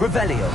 Revelio.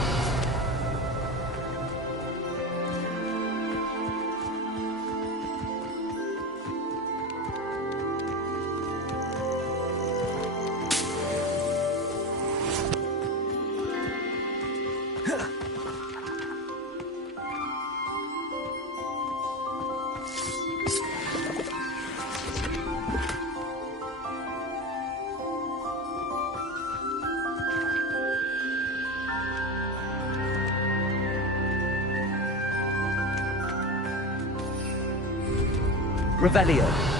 Revelio.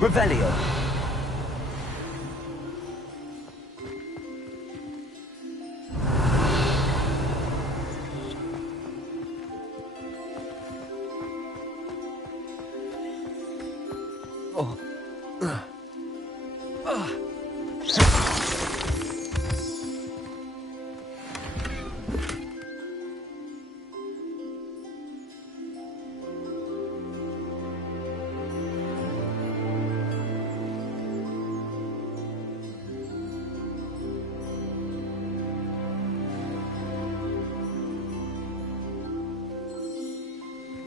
Revelio.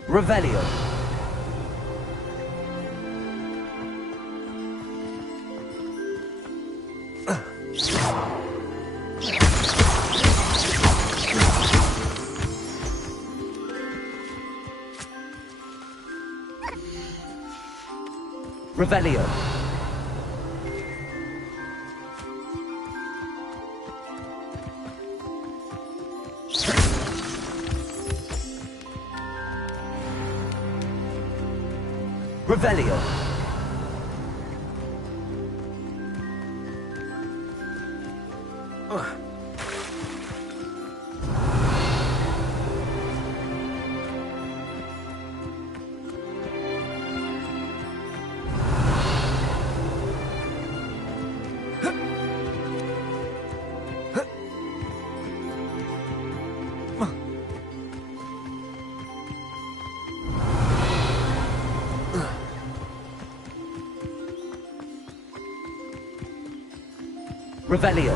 Revelio. Revelio. Revelio. Revelio.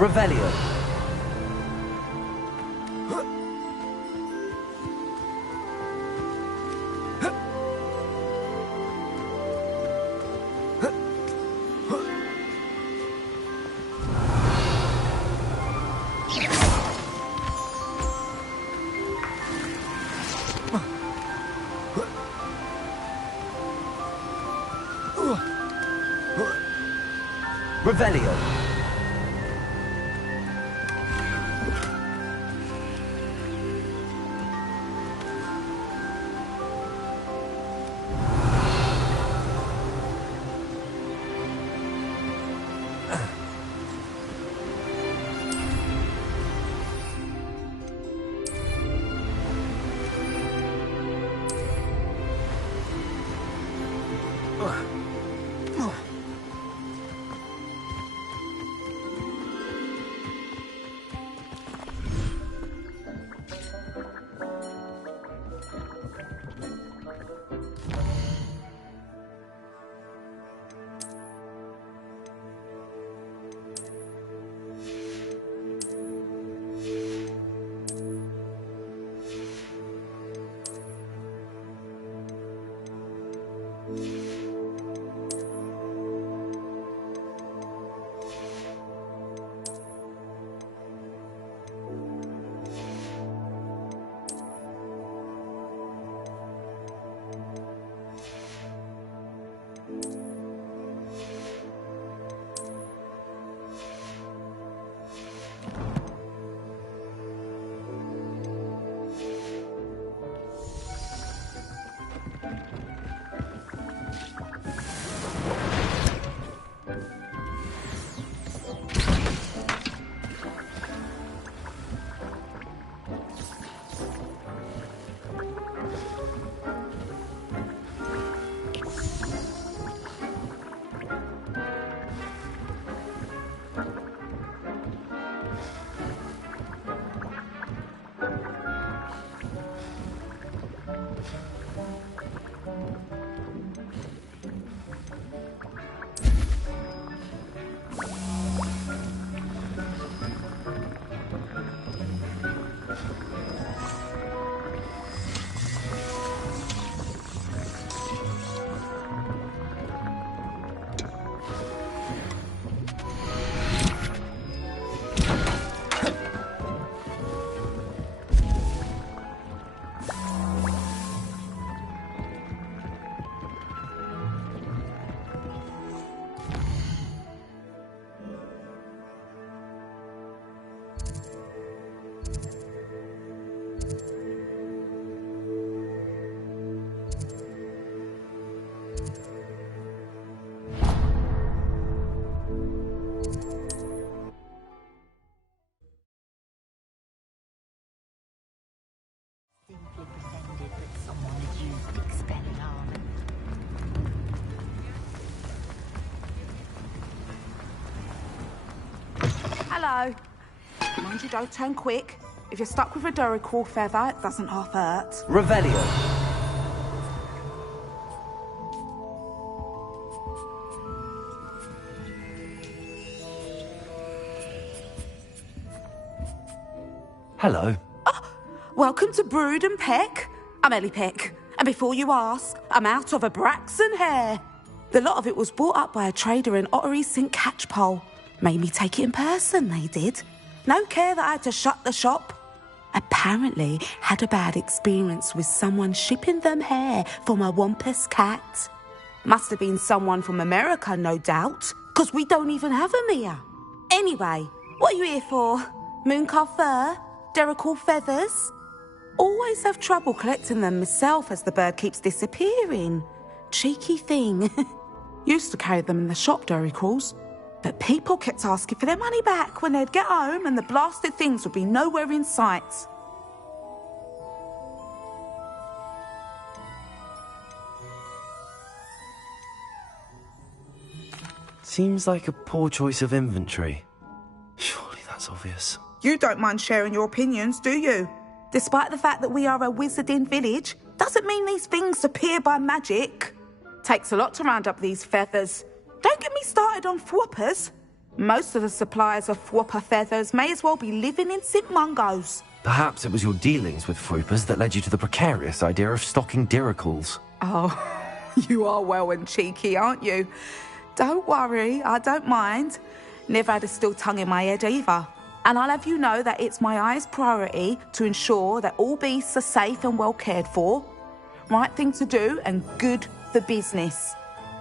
Revelio. Revelio. Hello. Mind you, don't turn quick. If you're stuck with a Duracool feather, it doesn't half hurt. Revelio. Hello. Welcome to Brood and Peck. I'm Ellie Peck. And before you ask, I'm out of a Braxton hair. The lot of it was bought up by a trader in Ottery St. Catchpole. Made me take it in person, they did. No care that I had to shut the shop. Apparently had a bad experience with someone shipping them hair for my Wampus cat. Must have been someone from America, no doubt, because we don't even have them here. Anyway, what are you here for? Mooncalf fur? Duracool feathers? Always have trouble collecting them myself as the bird keeps disappearing. Cheeky thing. Used to carry them in the shop, Duracools. But people kept asking for their money back when they'd get home and the blasted things would be nowhere in sight. Seems like a poor choice of inventory. Surely that's obvious. You don't mind sharing your opinions, do you? Despite the fact that we are a wizarding village, doesn't mean these things appear by magic. Takes a lot to round up these feathers. Don't get me started on thwoppers. Most of the suppliers of thwopper feathers may as well be living in St. Mungo's. Perhaps it was your dealings with Froopers that led you to the precarious idea of stocking Duracools. Oh, you are well and cheeky, aren't you? Don't worry, I don't mind. Never had a still tongue in my head either. And I'll have you know that it's my highest priority to ensure that all beasts are safe and well cared for. Right thing to do and good for business.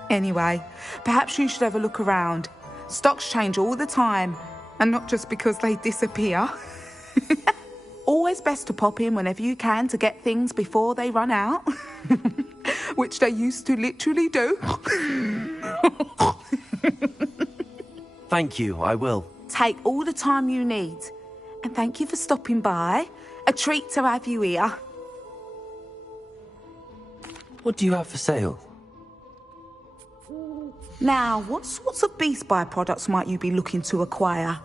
Anyway, perhaps you should have a look around. Stocks change all the time, and not just because they disappear. Always best to pop in whenever you can to get things before they run out. Which they used to literally do. Thank you, I will. Take all the time you need. And thank you for stopping by. A treat to have you here. What do you have for sale? Now, what sorts of beast byproducts might you be looking to acquire?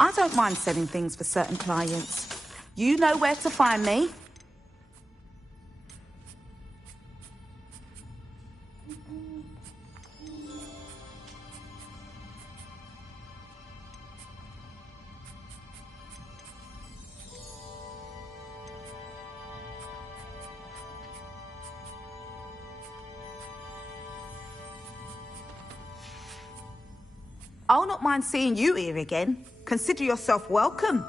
I don't mind selling things for certain clients. You know where to find me. I'll not mind seeing you here again. Consider yourself welcome.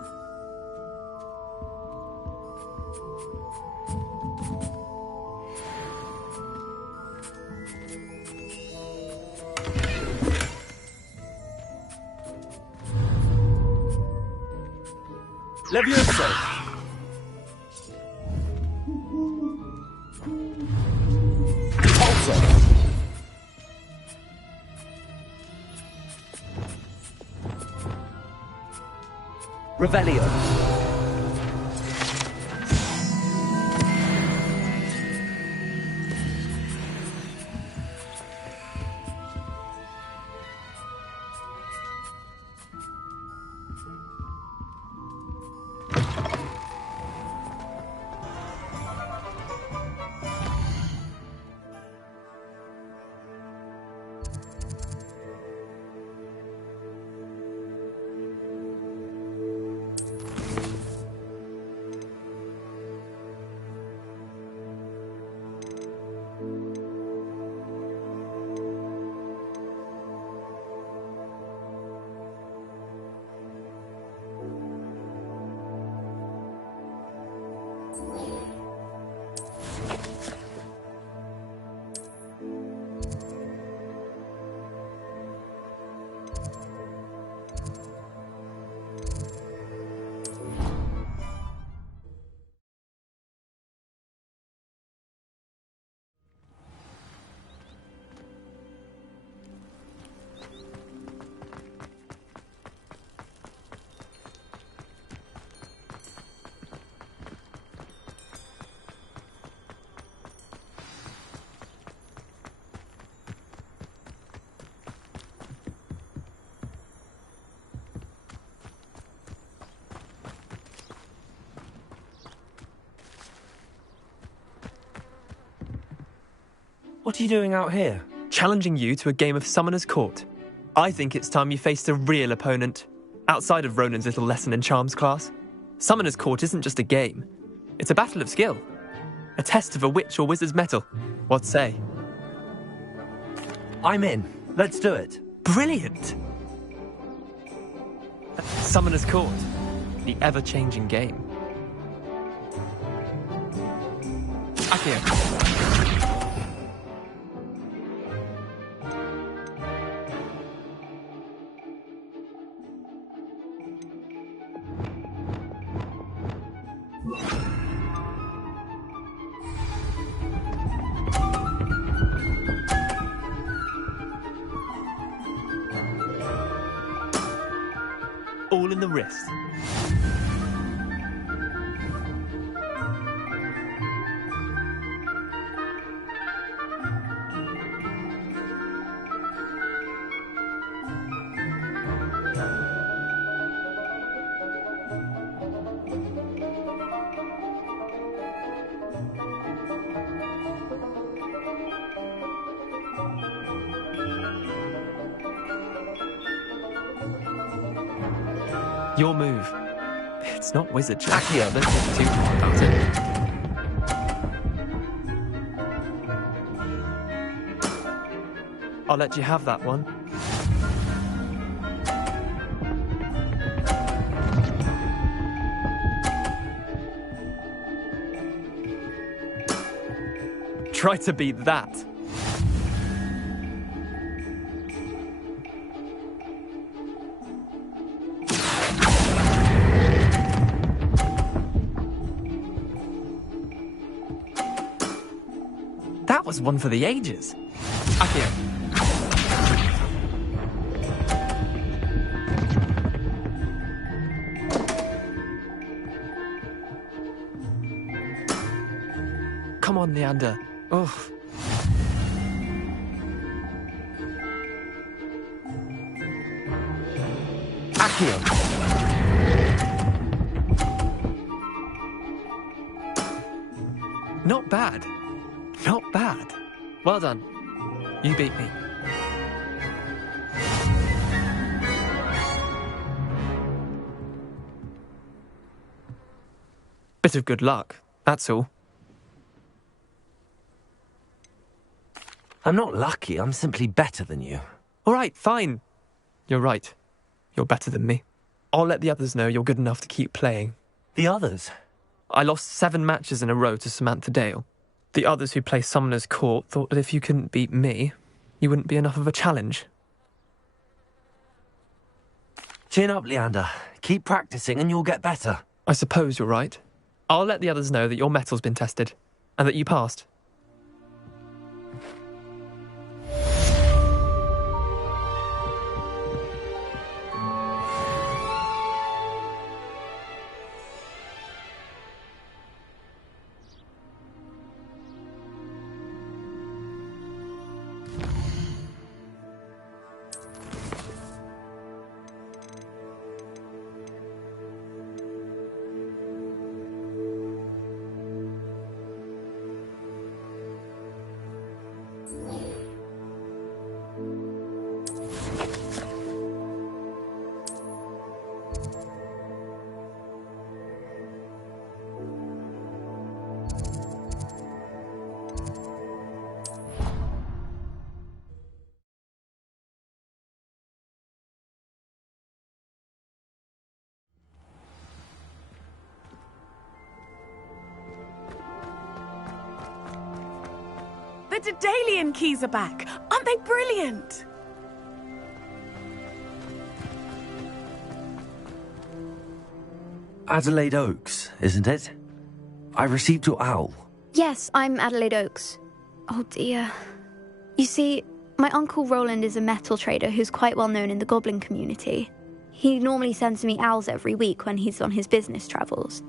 Levioso! Repulsor! Revelio. What are you doing out here? Challenging you to a game of Summoner's Court. I think it's time you faced a real opponent, outside of Ronan's little lesson in charms class. Summoner's Court isn't just a game. It's a battle of skill. A test of a witch or wizard's mettle. What say? I'm in. Let's do it. Brilliant! Summoner's Court. The ever-changing game. Accio. All in the wrist. Your move. It's not wizard check. Accio. Don't think too hard about it. I'll let you have that one. Try to beat that. That was one for the ages. Accio. Come on, Leander. Oh. Accio. Not bad. Not bad. Well done. You beat me. Bit of good luck, that's all. I'm not lucky, I'm simply better than you. All right, fine. You're right. You're better than me. I'll let the others know you're good enough to keep playing. The others? I lost 7 matches in a row to Samantha Dale. The others who play Summoner's Court thought that if you couldn't beat me, you wouldn't be enough of a challenge. Chin up, Leander. Keep practicing and you'll get better. I suppose you're right. I'll let the others know that your metal's been tested, and that you passed. The Daedalian keys are back. Aren't they brilliant? Adelaide Oaks, isn't it? I received your owl. Yes, I'm Adelaide Oaks. Oh dear. You see, my uncle Roland is a metal trader who's quite well known in the goblin community. He normally sends me owls every week when he's on his business travels.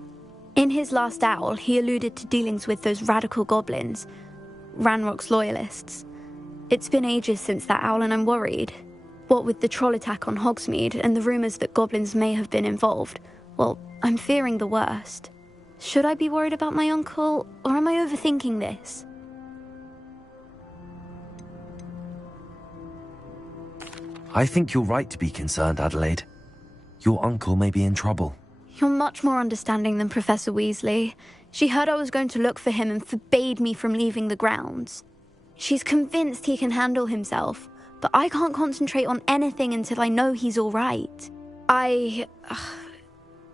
In his last owl, he alluded to dealings with those radical goblins, Ranrock's loyalists. It's been ages since that owl and I'm worried. What with the troll attack on Hogsmeade and the rumours that goblins may have been involved, well, I'm fearing the worst. Should I be worried about my uncle, or am I overthinking this? I think you're right to be concerned, Adelaide. Your uncle may be in trouble. You're much more understanding than Professor Weasley. She heard I was going to look for him and forbade me from leaving the grounds. She's convinced he can handle himself, but I can't concentrate on anything until I know he's all right.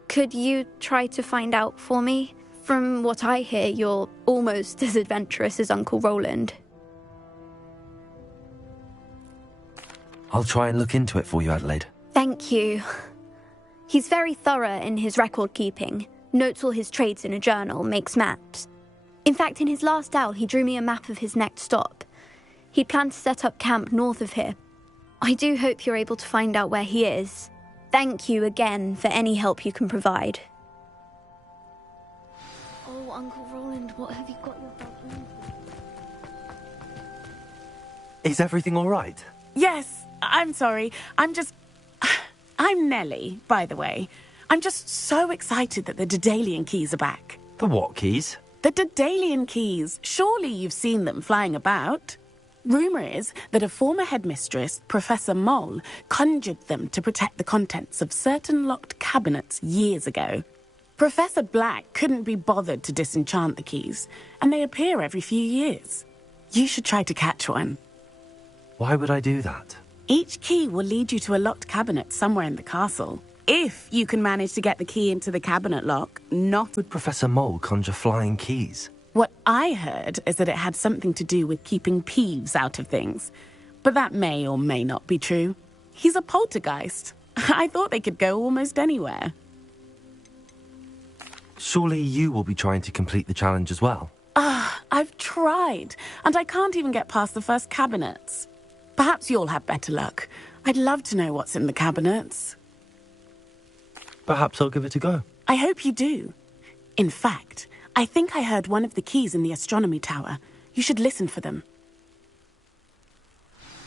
Could you try to find out for me? From what I hear, you're almost as adventurous as Uncle Roland. I'll try and look into it for you, Adelaide. Thank you. He's very thorough in his record keeping, notes all his trades in a journal, makes maps. In fact, in his last owl, he drew me a map of his next stop. He'd planned to set up camp north of here. I do hope you're able to find out where he is. Thank you again for any help you can provide. Oh, Uncle Roland, what have you got yourself into? Is everything all right? Yes, I'm sorry. I'm Nellie, by the way. I'm just so excited that the Daedalian keys are back. The what keys? The Daedalian keys. Surely you've seen them flying about. Rumour is that a former headmistress, Professor Mole, conjured them to protect the contents of certain locked cabinets years ago. Professor Black couldn't be bothered to disenchant the keys, and they appear every few years. You should try to catch one. Why would I do that? Each key will lead you to a locked cabinet somewhere in the castle. If you can manage to get the key into the cabinet lock, not... Would Professor Mole conjure flying keys? What I heard is that it had something to do with keeping Peeves out of things. But that may or may not be true. He's a poltergeist. I thought they could go almost anywhere. Surely you will be trying to complete the challenge as well? I've tried, and I can't even get past the first cabinets. Perhaps you'll have better luck. I'd love to know what's in the cabinets. Perhaps I'll give it a go. I hope you do. In fact, I think I heard one of the keys in the astronomy tower. You should listen for them.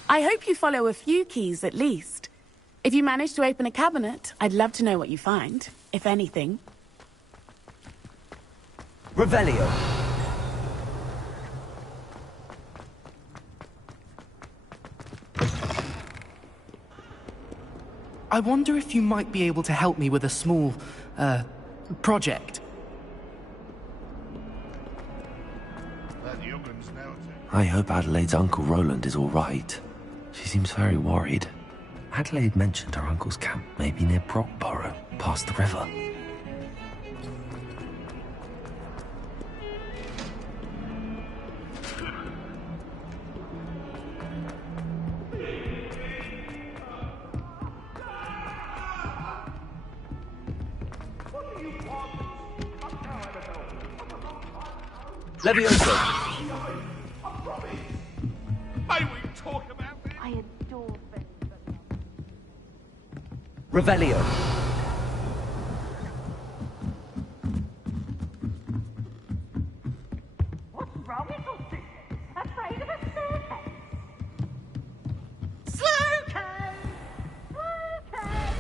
I hope you follow a few keys at least. If you manage to open a cabinet, I'd love to know what you find, if anything. Revelio. I wonder if you might be able to help me with a small, project. I hope Adelaide's Uncle Roland is all right. She seems very worried. Adelaide mentioned her uncle's camp may be near Brockborough, past the river. Levioso! May we talk about this? I adore them. Revelio! What's wrong with all this? Afraid of a staircase? Slowcase! Slowcase!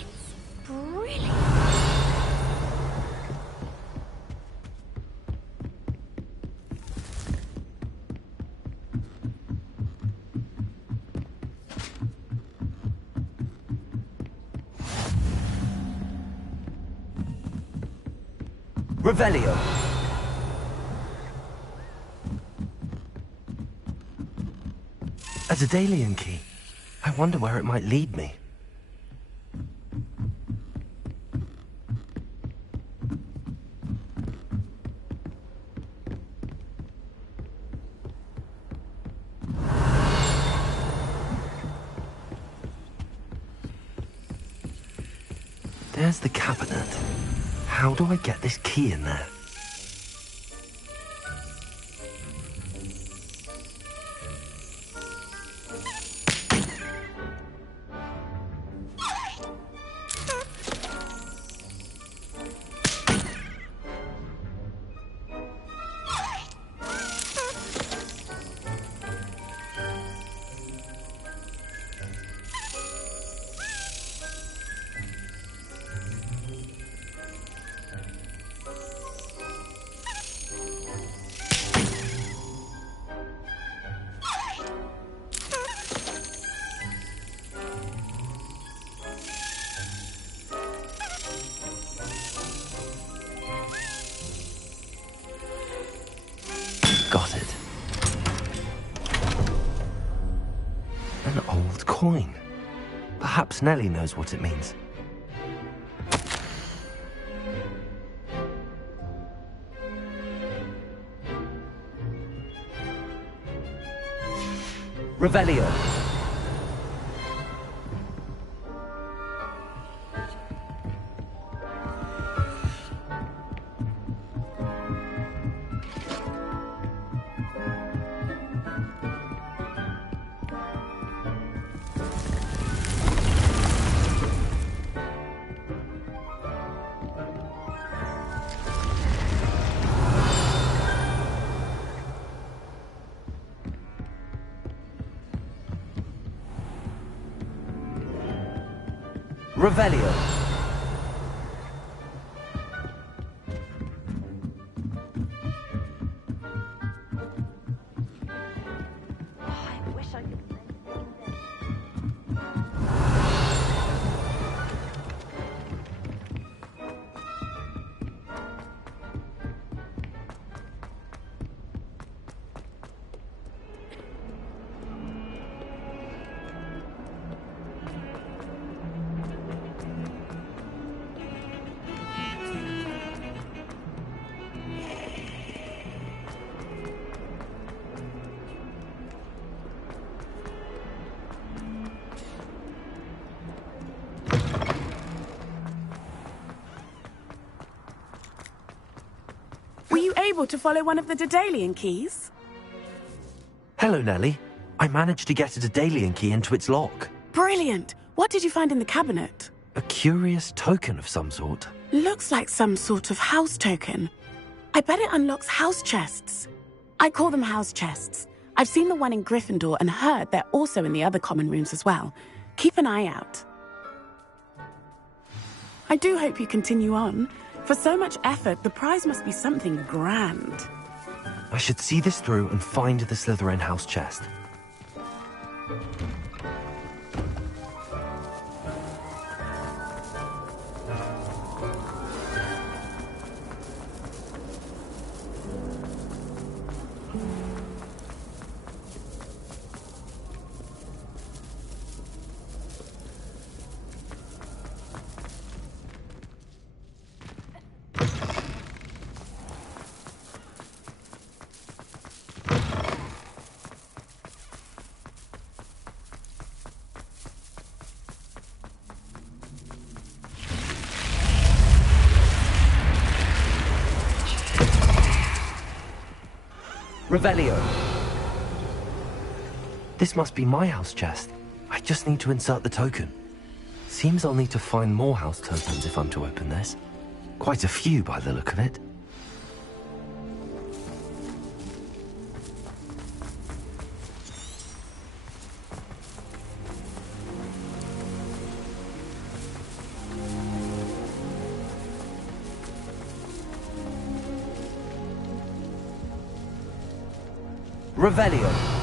It's brilliant! Revelio! A Daedalian key. I wonder where it might lead me. There's the cabinet. How do I get this key in there? coin. Perhaps Nellie knows what it means. Revelio. Revelio. I wish I could play this. Were you able to follow one of the Daedalian keys? Hello, Nellie. I managed to get a Daedalian key into its lock. Brilliant! What did you find in the cabinet? A curious token of some sort. Looks like some sort of house token. I bet it unlocks house chests. I call them house chests. I've seen the one in Gryffindor and heard they're also in the other common rooms as well. Keep an eye out. I do hope you continue on. For so much effort, the prize must be something grand. I should see this through and find the Slytherin house chest. Revelio. This must be my house chest. I just need to insert the token. Seems I'll need to find more house tokens if I'm to open this. Quite a few by the look of it. Revelio.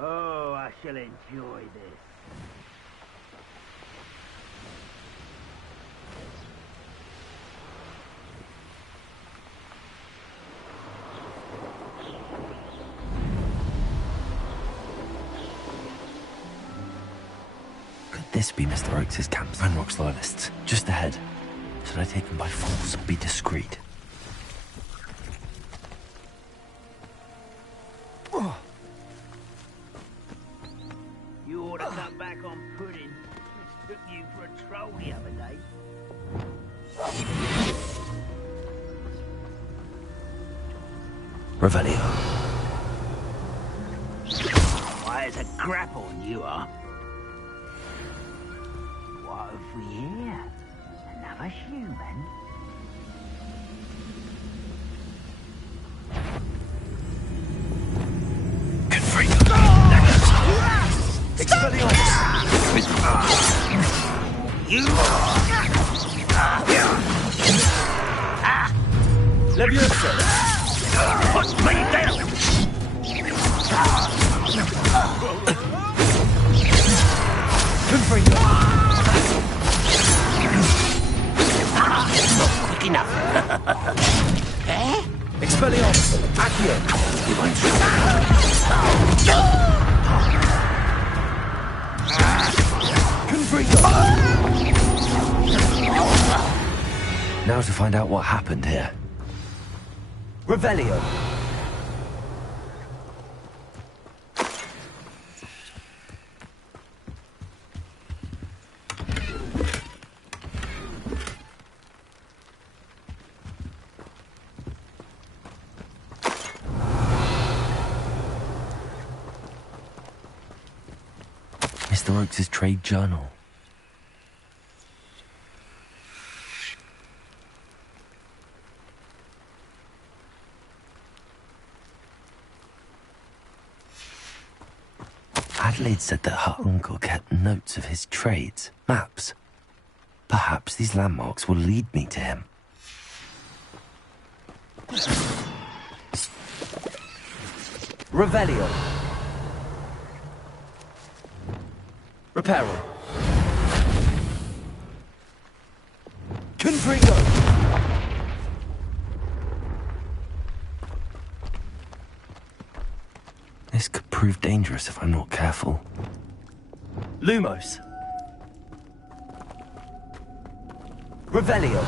Oh, I shall enjoy this. Could this be Mr. Oakes' camp? Ranrock's loyalists, just ahead. Should I take them by force or be discreet? cut back on pudding. Mistook you for a troll the other day. Revelio. Why, it's a grapple, you are. What have we here? Another human? You Leviosa! put me down! Confringo! Not quick enough. Eh? Expelliarmus! Accio! Confringo! Now to find out what happened here. Revelio! Mr. Oakes' trade journal. Adelaide said that her uncle kept notes of his trades, maps. Perhaps these landmarks will lead me to him. Revelio. Reparo. Confringo. This could prove dangerous if I'm not careful. Lumos. Revelio.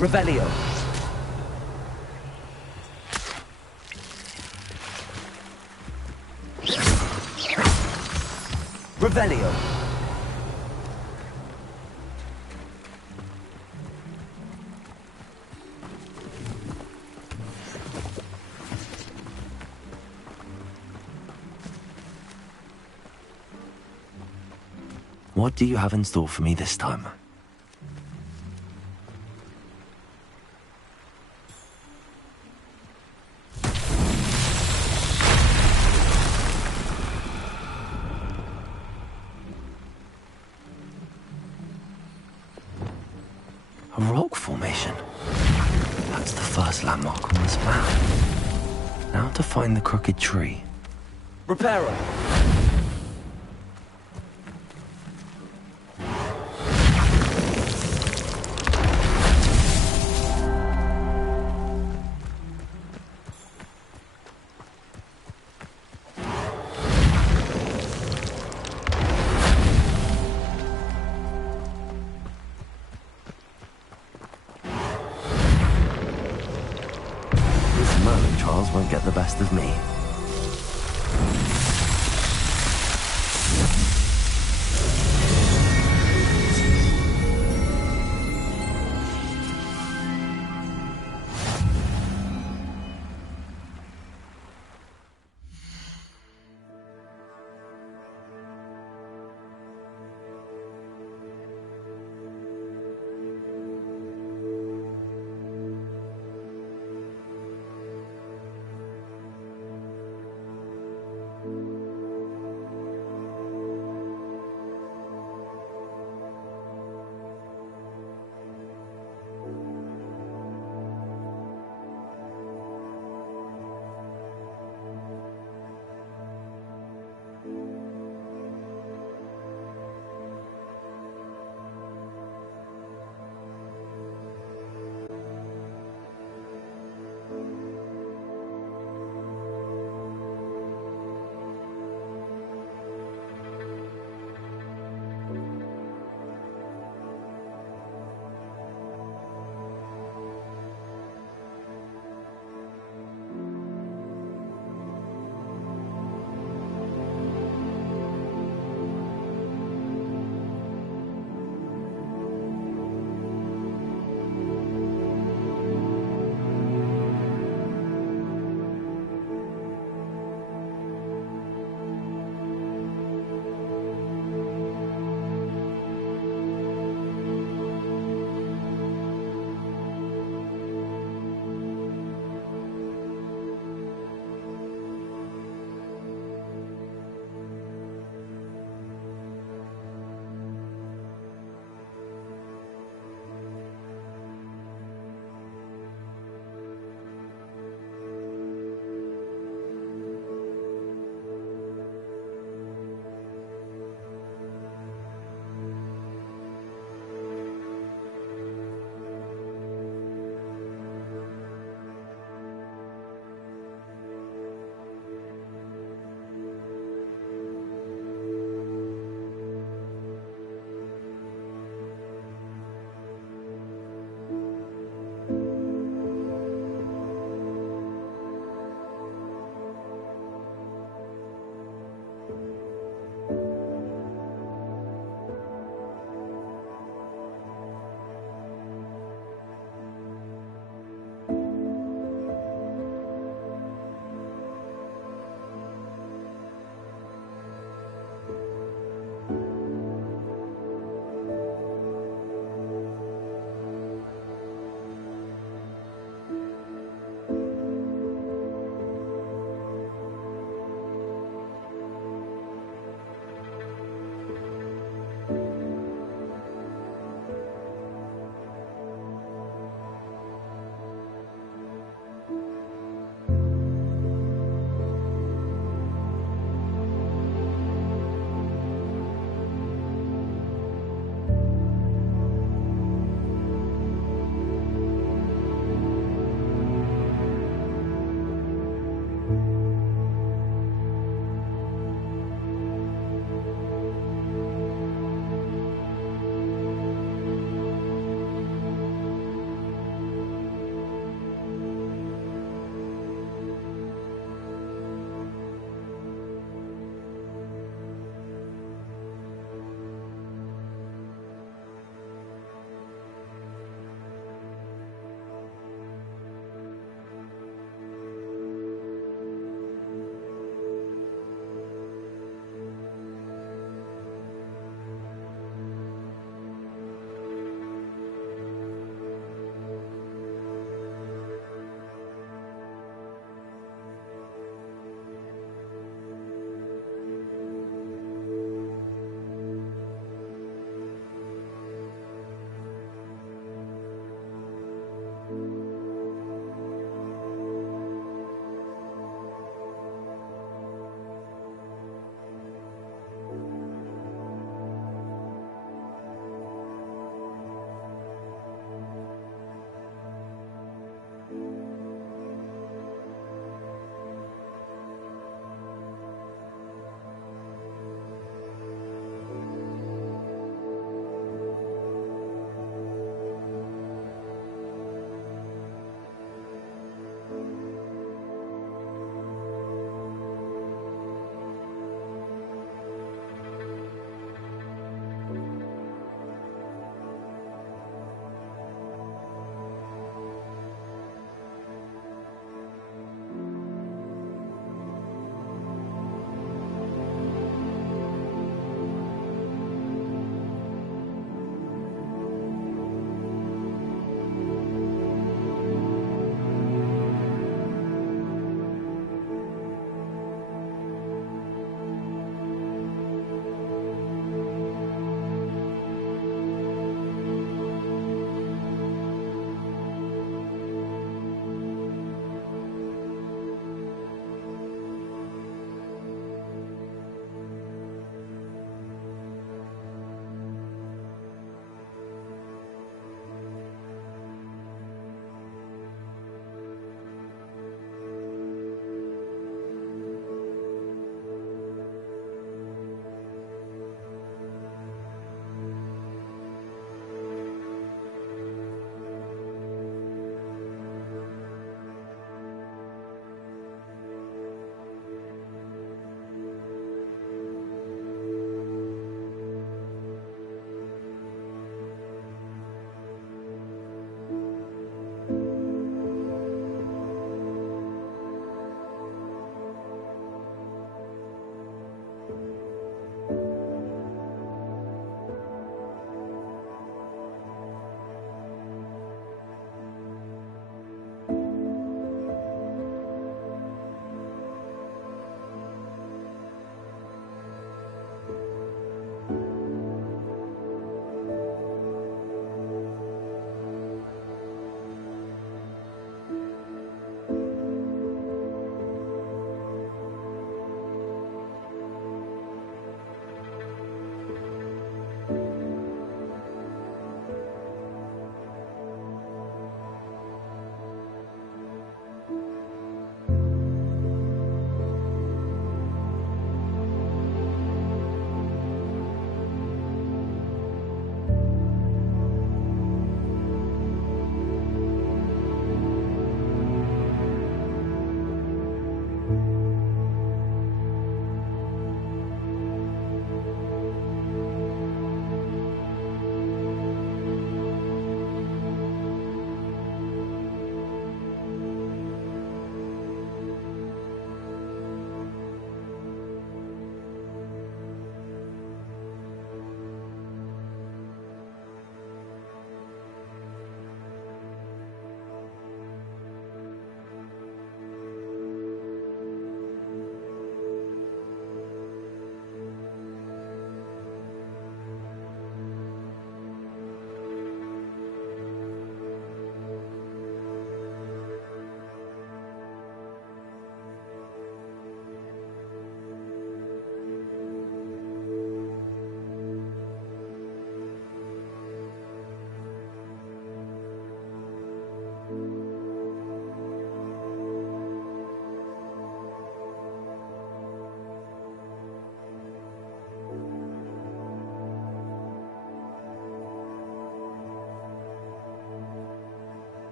Revelio. Revelio. What do you have in store for me this time? A rock formation. That's the first landmark on this map. Now to find the crooked tree. Reparo. This Merlin trials won't get the best of me.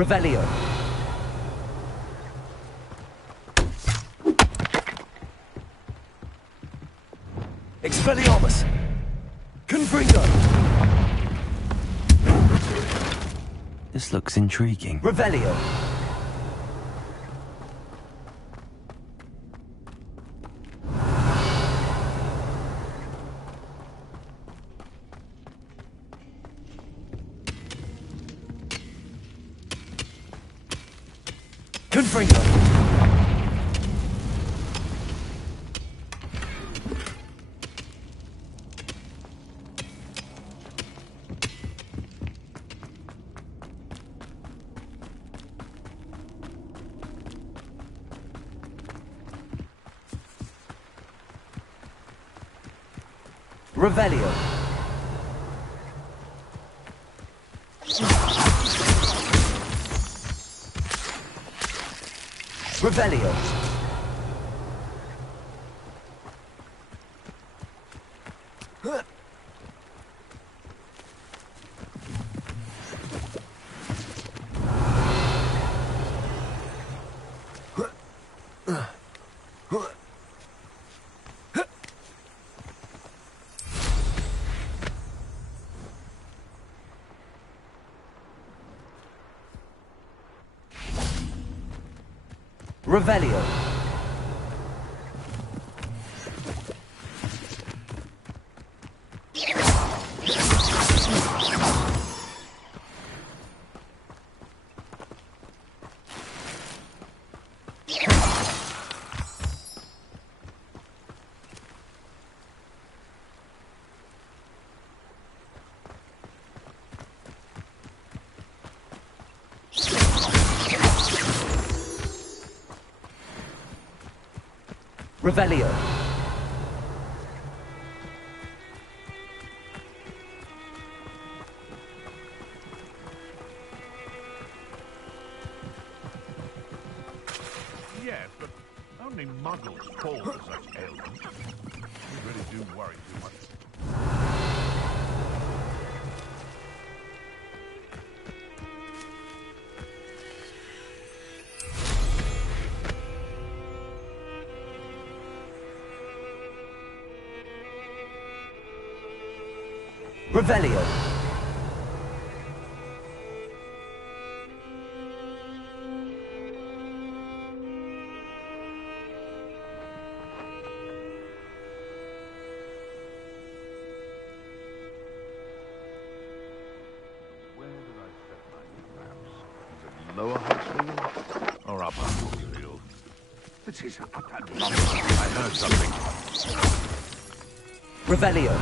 Revelio. Expelliarmus! Confringo! This looks intriguing. Revelio. Confringo! Revelio. Revelio. Revelio. Revelio. Yes, but only muggles fall to such ailments. You really do worry too much. Revelio. Where did I set my traps? Is it lower Huntsfield or upper Huntsfield? It is up that lumber. I heard something. Revelio.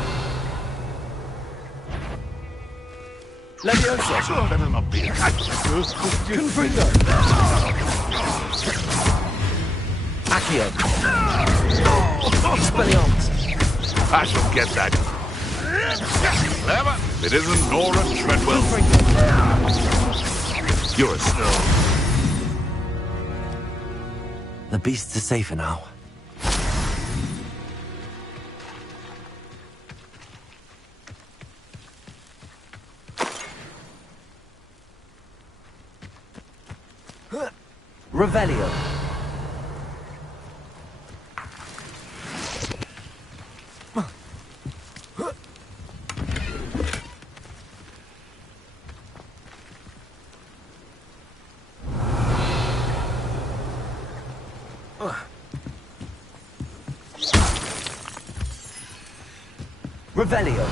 Leviosa! Oh, better not be. Confringo! Accio. Expelliarmus! I shall get that. Clever. It isn't Nora Treadwell. You're a snow. The beasts are safer now. Revelio. Revelio.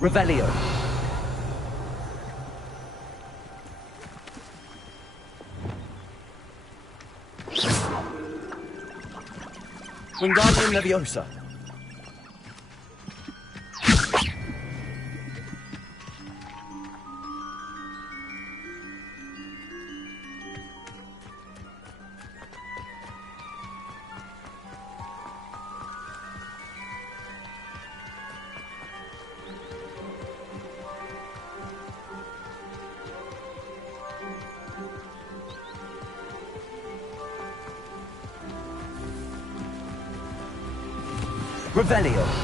Revelio. Wingardium Leviosa. Revelio.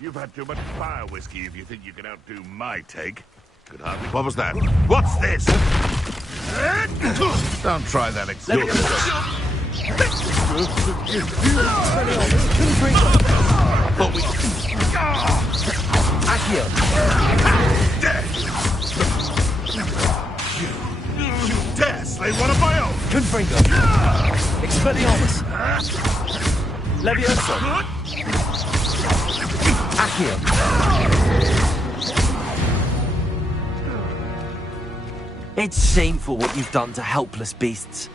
You've had too much fire whiskey if you think you can outdo my take. Could hardly... What was that? What's this? Don't try that exhaustion. But we... Accio. You dare slay one of my own! Confringo. Expelliarmus. Leviosa. Accio. It's shameful what you've done to helpless beasts.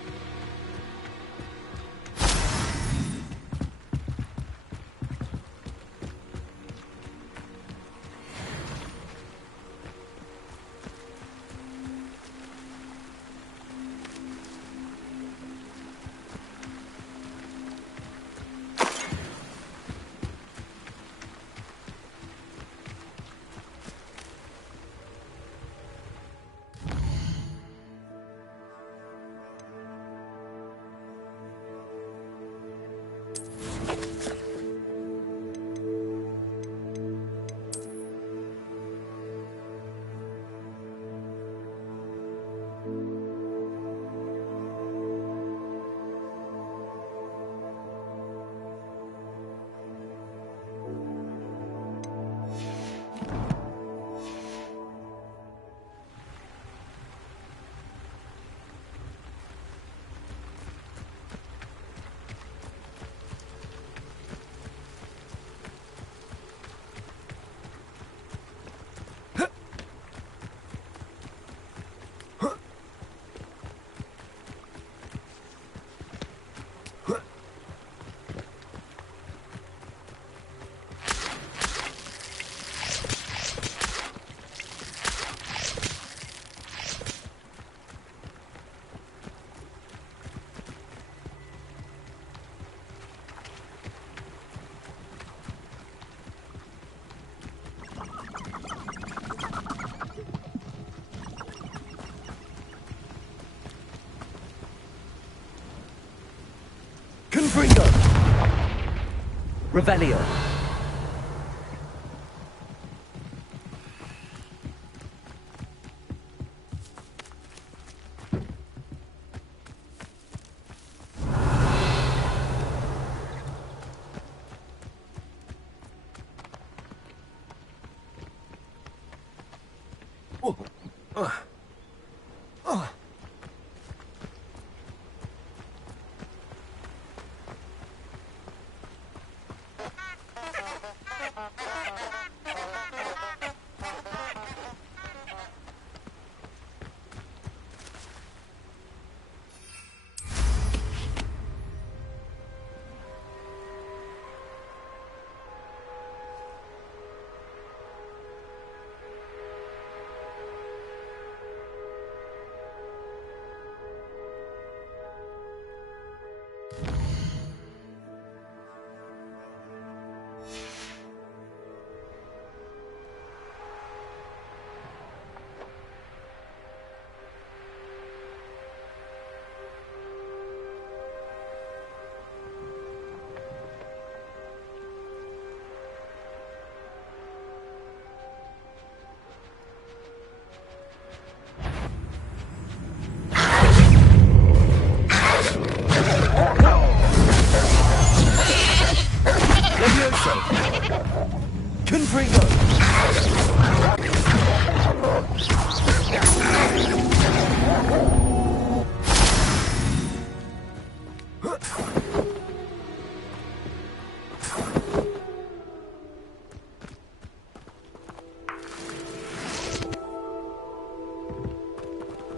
Confringo. Revelio.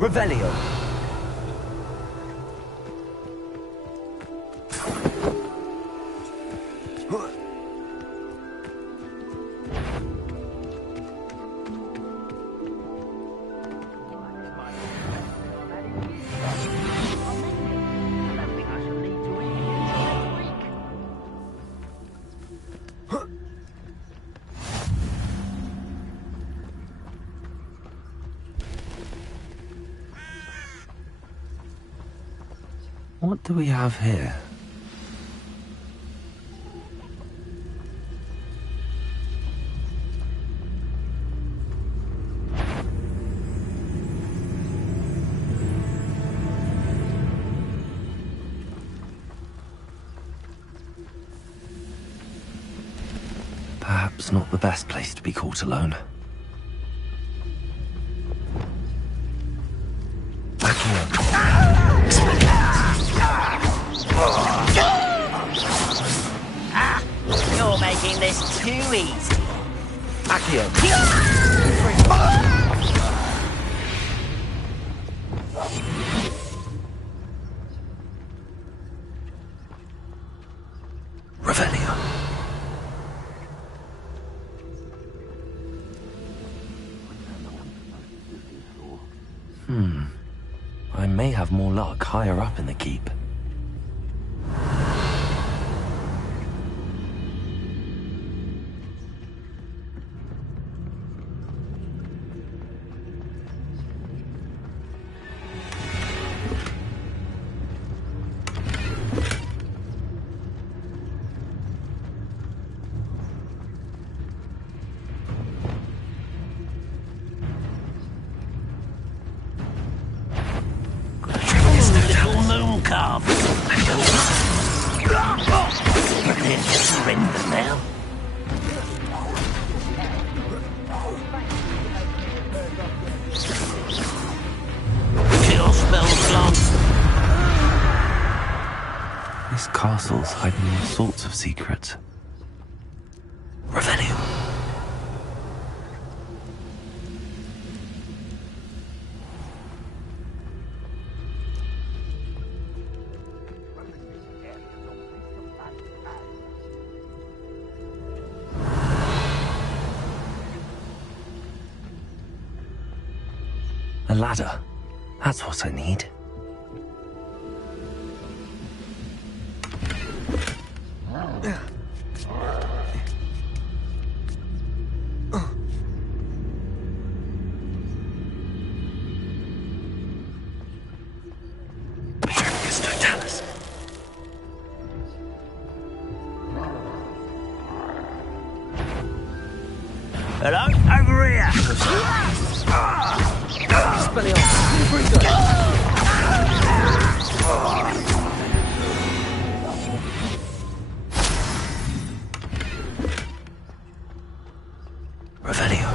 Revelio. What do we have here? Perhaps not the best place to be caught alone. Back here. You're making this too easy. Accio. Revelio. I may have more luck higher up in the keep. Little moon calf. But they're surrendered now. Kill spells long. This castle's hiding all sorts of secrets. Revelio. A ladder. That's what I need. Hello? Over here! Revelio.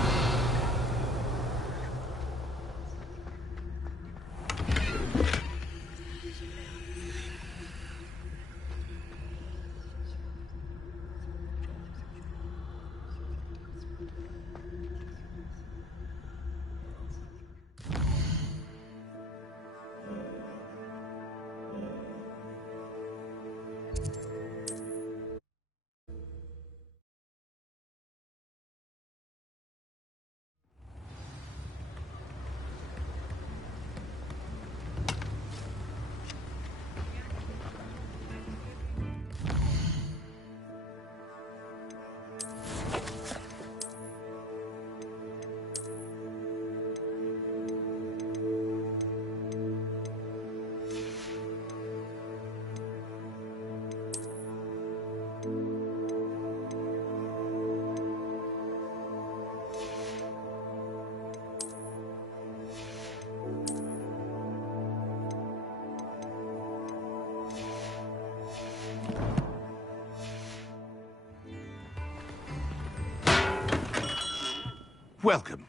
Welcome.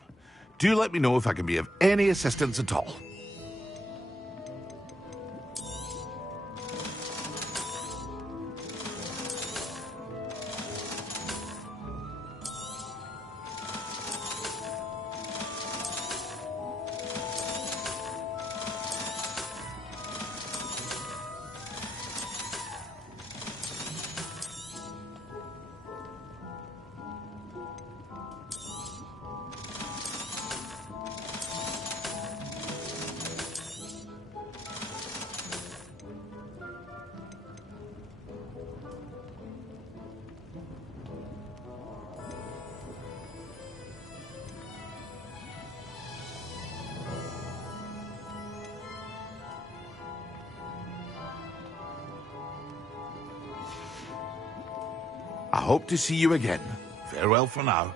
Do let me know if I can be of any assistance at all. I hope to see you again. Farewell for now.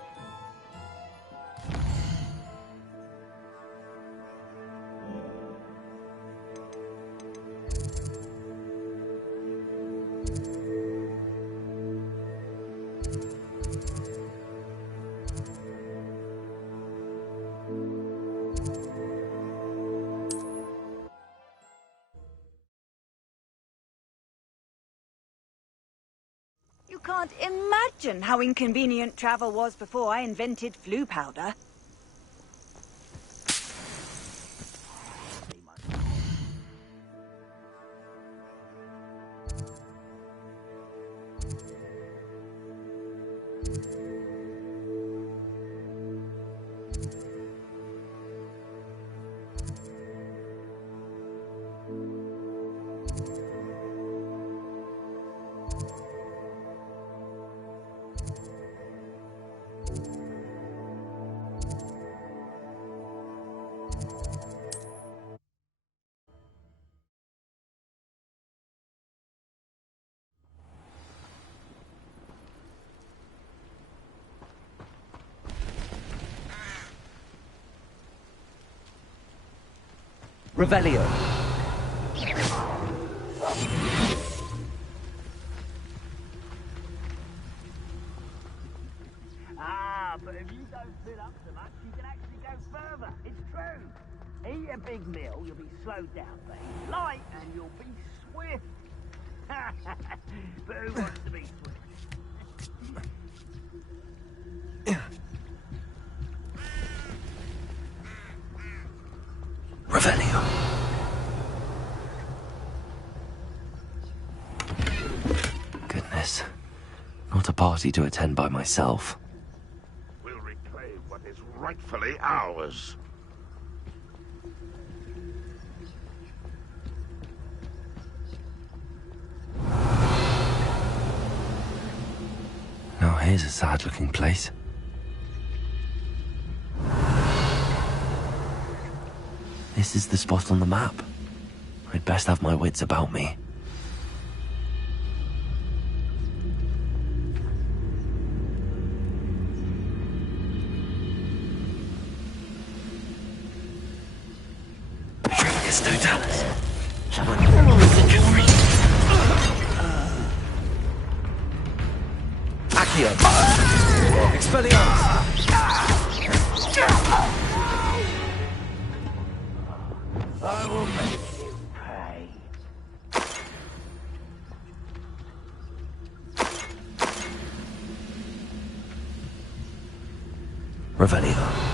You can't imagine how inconvenient travel was before I invented flu powder. Revelio. Ah, but if you don't fill up so much, you can actually go further. It's true. Eat a big meal, you'll be slowed down. But eat light, and you'll be swift. But who wants to be swift? Revelio. Goodness. Not a party to attend by myself. We'll reclaim what is rightfully ours. Now here's a sad-looking place. This is the spot on the map. I'd best have my wits about me. It's no Dallas. Someone Accio. Expelliarmus. I will make you pay. Revelio.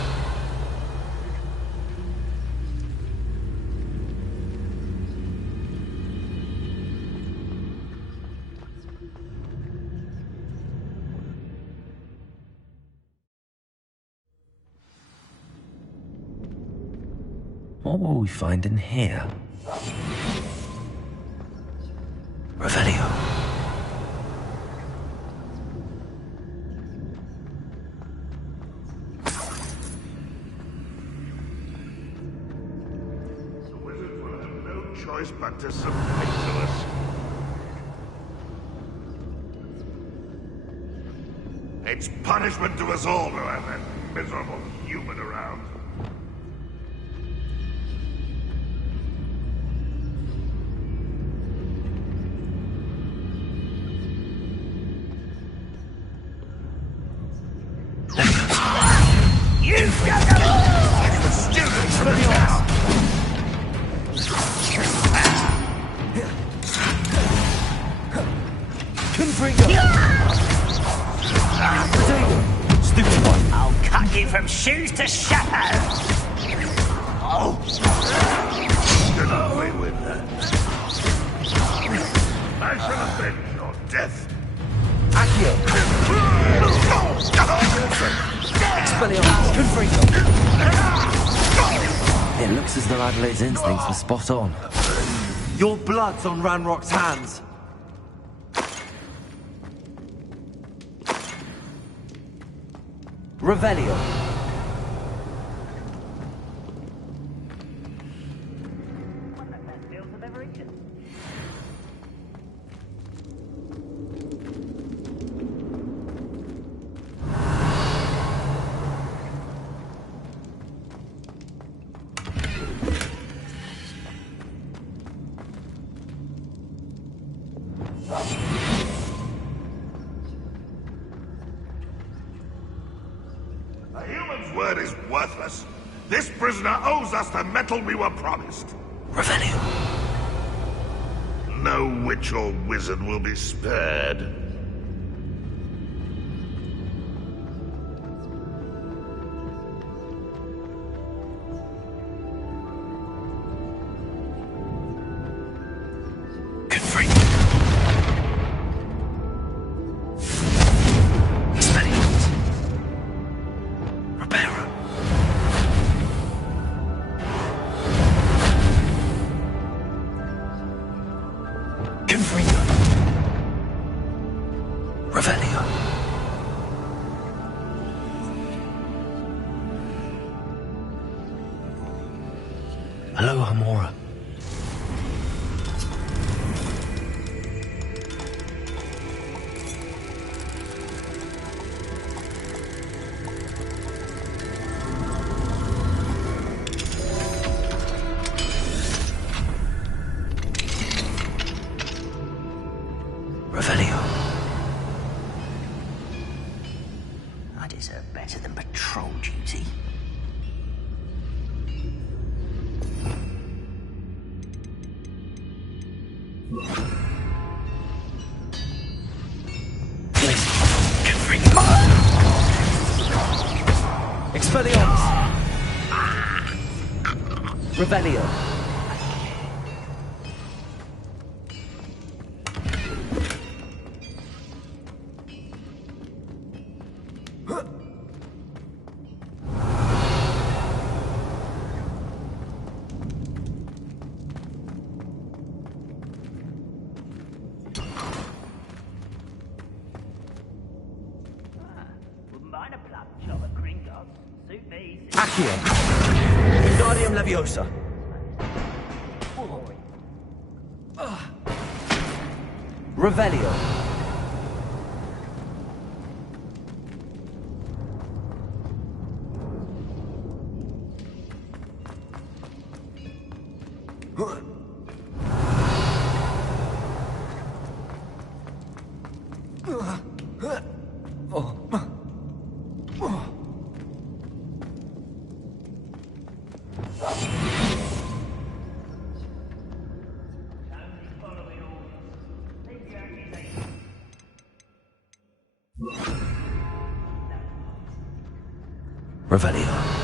What will we find in here? Revelio. The wizard will have no choice but to submit to us. It's punishment to us all to have that miserable human around. I'll cut you from shoes to shadows. Oh, Get away with that. I shall avenge your death. Accio. Expelliarmus. Confringo. It looks as though Adelaide's instincts were spot on. Your blood's on Ranrock's hands. Revelio. one of the best meals I've ever eaten. word is worthless. This prisoner owes us the metal we were promised. Revelio. No witch or wizard will be spared. Hello, Hamora. Revelio. I deserve better than patrol duty. Expelliarmus! Revelio! Accio! Wingardium Leviosa! Revelio! Revelio.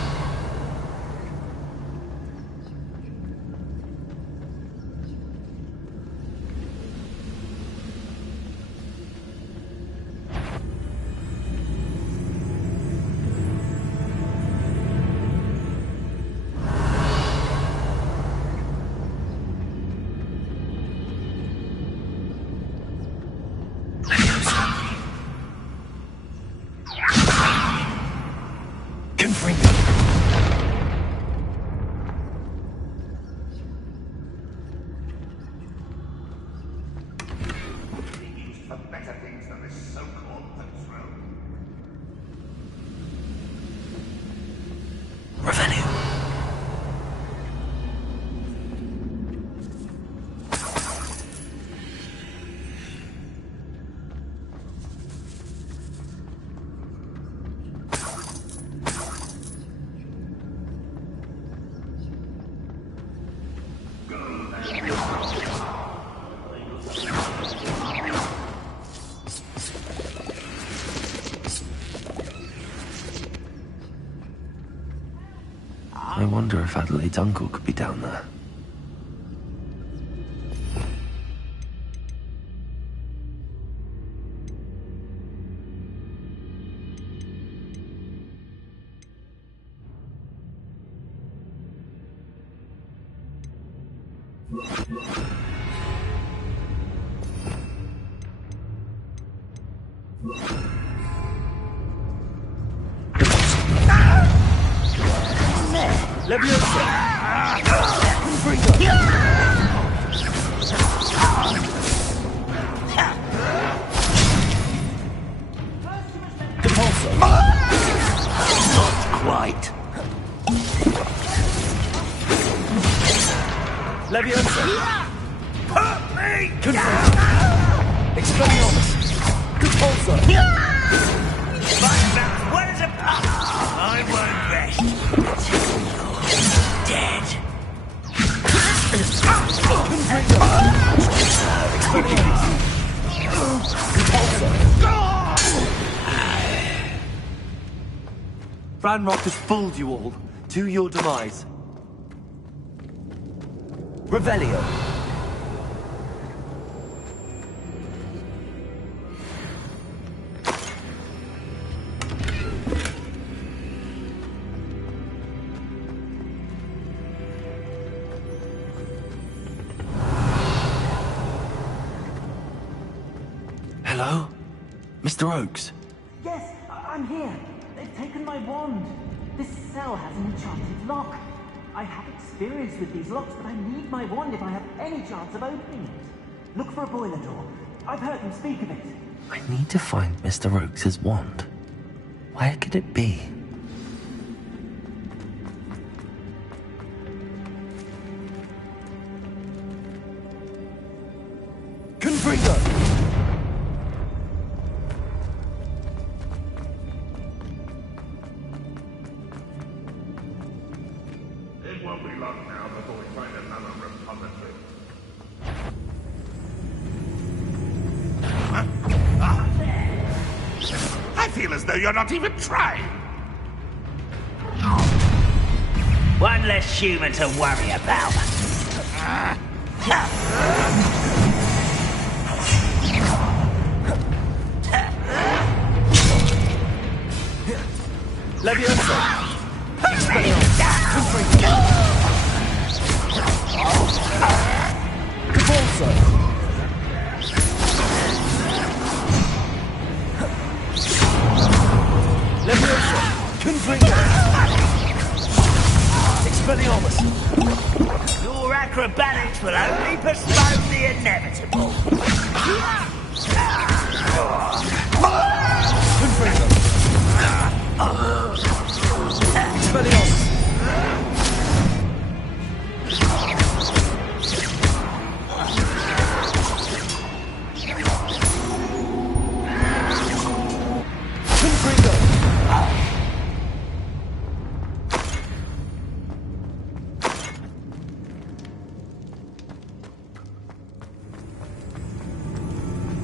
I wonder if Adelaide's uncle could be down there. Leviosa! Depulso! Not quite. Leviosa! Hurt me! Confringo! Expelliarmus! Depulso! What is it? I won't Ranrock has fooled you all, to your demise. Revelio. Hello? Mr. Oakes? Yes, I'm here. They've taken my wand. This cell has an enchanted lock. I have experience with these locks, but I need my wand if I have any chance of opening it. Look for a boiler door. I've heard them speak of it. I need to find Mr. Oakes' wand. Where could it be? Confringo! It won't be long now before we find another repository. I feel as though you're not even trying. One less human to worry about. Leviosa! Convulso! Leviosa! Confringo! Expelliarmus! Your acrobatics will only postpone the inevitable. Confringo! Expelliarmus! Confringo!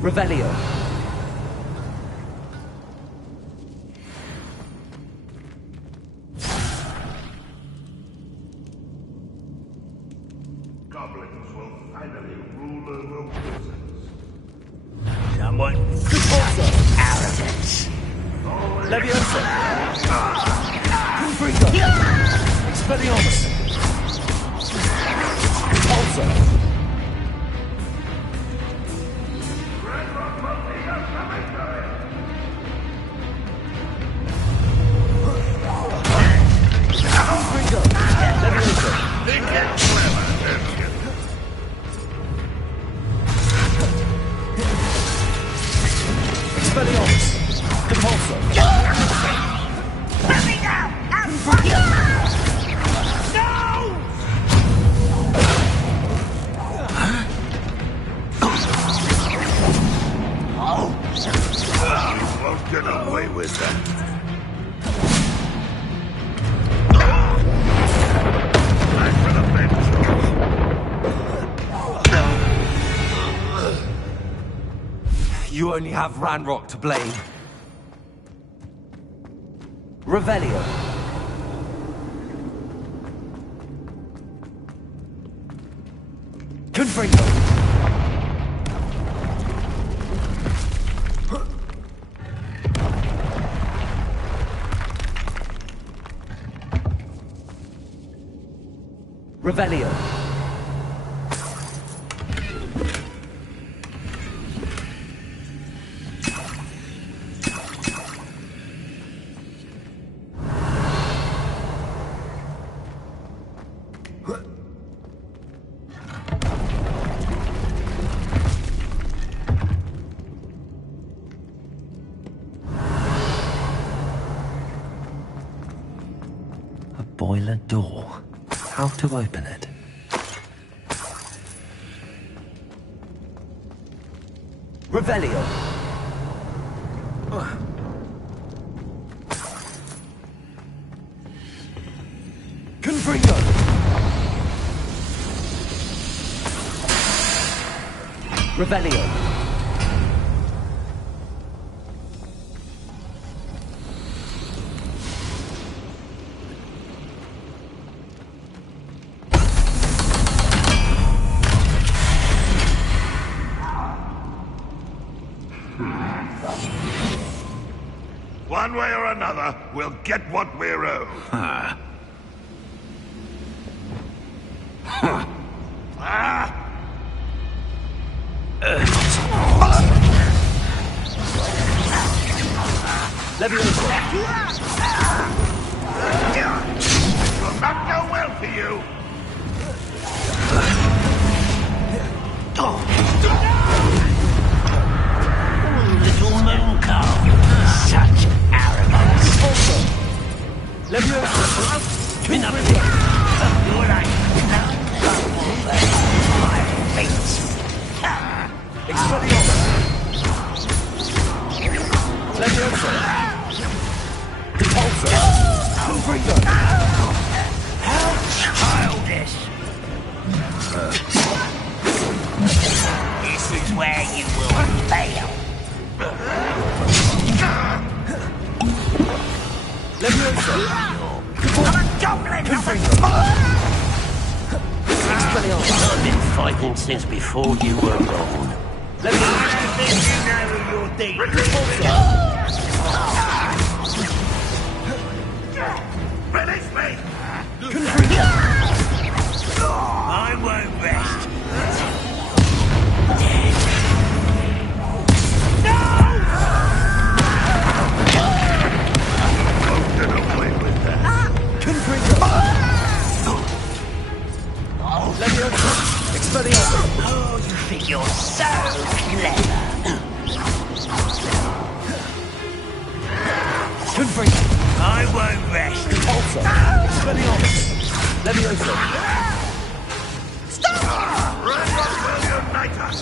Revelio. Goblins will finally rule over wizards. Someone arrogance. Leviosa! Confringo! Expelliarmus! Convulso! Confringo! Leviosa! Think it clever, don't you? Expelliarmus! Convulso! Let me down! Out front! No! You won't get away with that. Back for the bench. You only have Ranrock to blame. Revelio. Confringo. Revelio. A boiler door. How to open it? Revelio. Confringo. Revelio. One way or another, we'll get what we're owed. Huh. Will not go well for you. Little moon cow. Such arrogance. Enough of it. You're like my face. How childish. This is where you will fail. I've been fighting since before you were born. I think you know who you're dealing with. Finish me! I won't rest. Get away with that. Oh, you think you're so clever. I won't rest. Ranrock will unite us.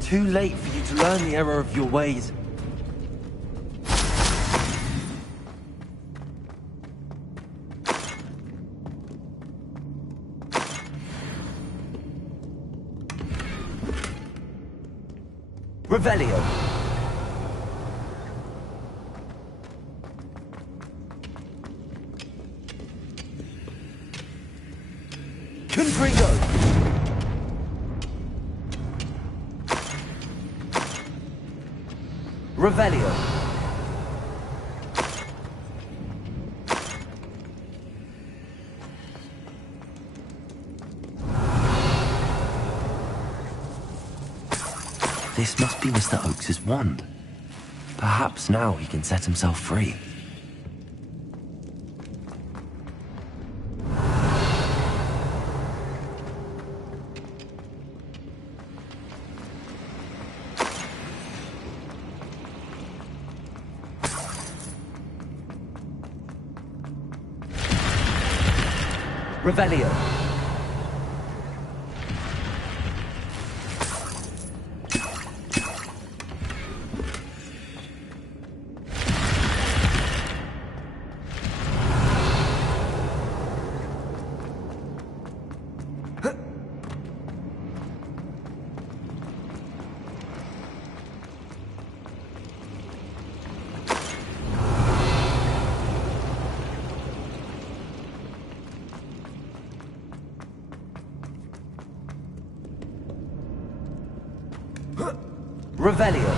Too late for you to learn the error of your ways. Revelio. Confringo. Revelio. This must be Mr. Oakes's wand. Perhaps now he can set himself free. Revelio. Revelio.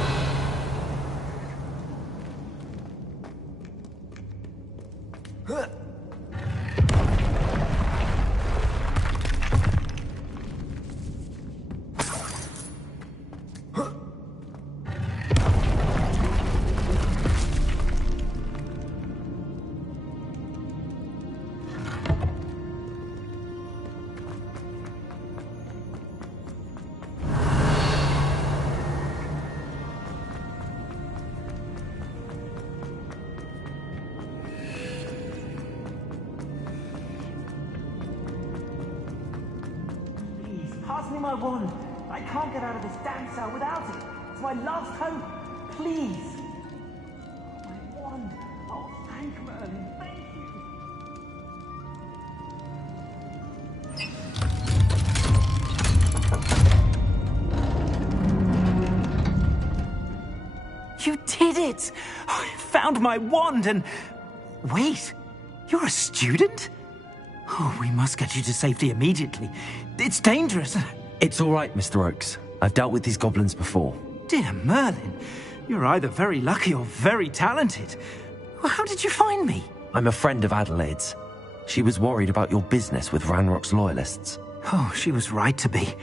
Pass me my wand. I can't get out of this damn cell without it. It's my last hope. Please. My wand. Oh, thank Merlin. Thank you. it! I found my wand and... Wait, you're a student? Oh, we must get you to safety immediately. It's dangerous. It's all right, Mr. Oakes. I've dealt with these goblins before. Dear Merlin, you're either very lucky or very talented. Well, how did you find me? I'm a friend of Adelaide's. She was worried about your business with Ranrock's loyalists. Oh, she was right to be.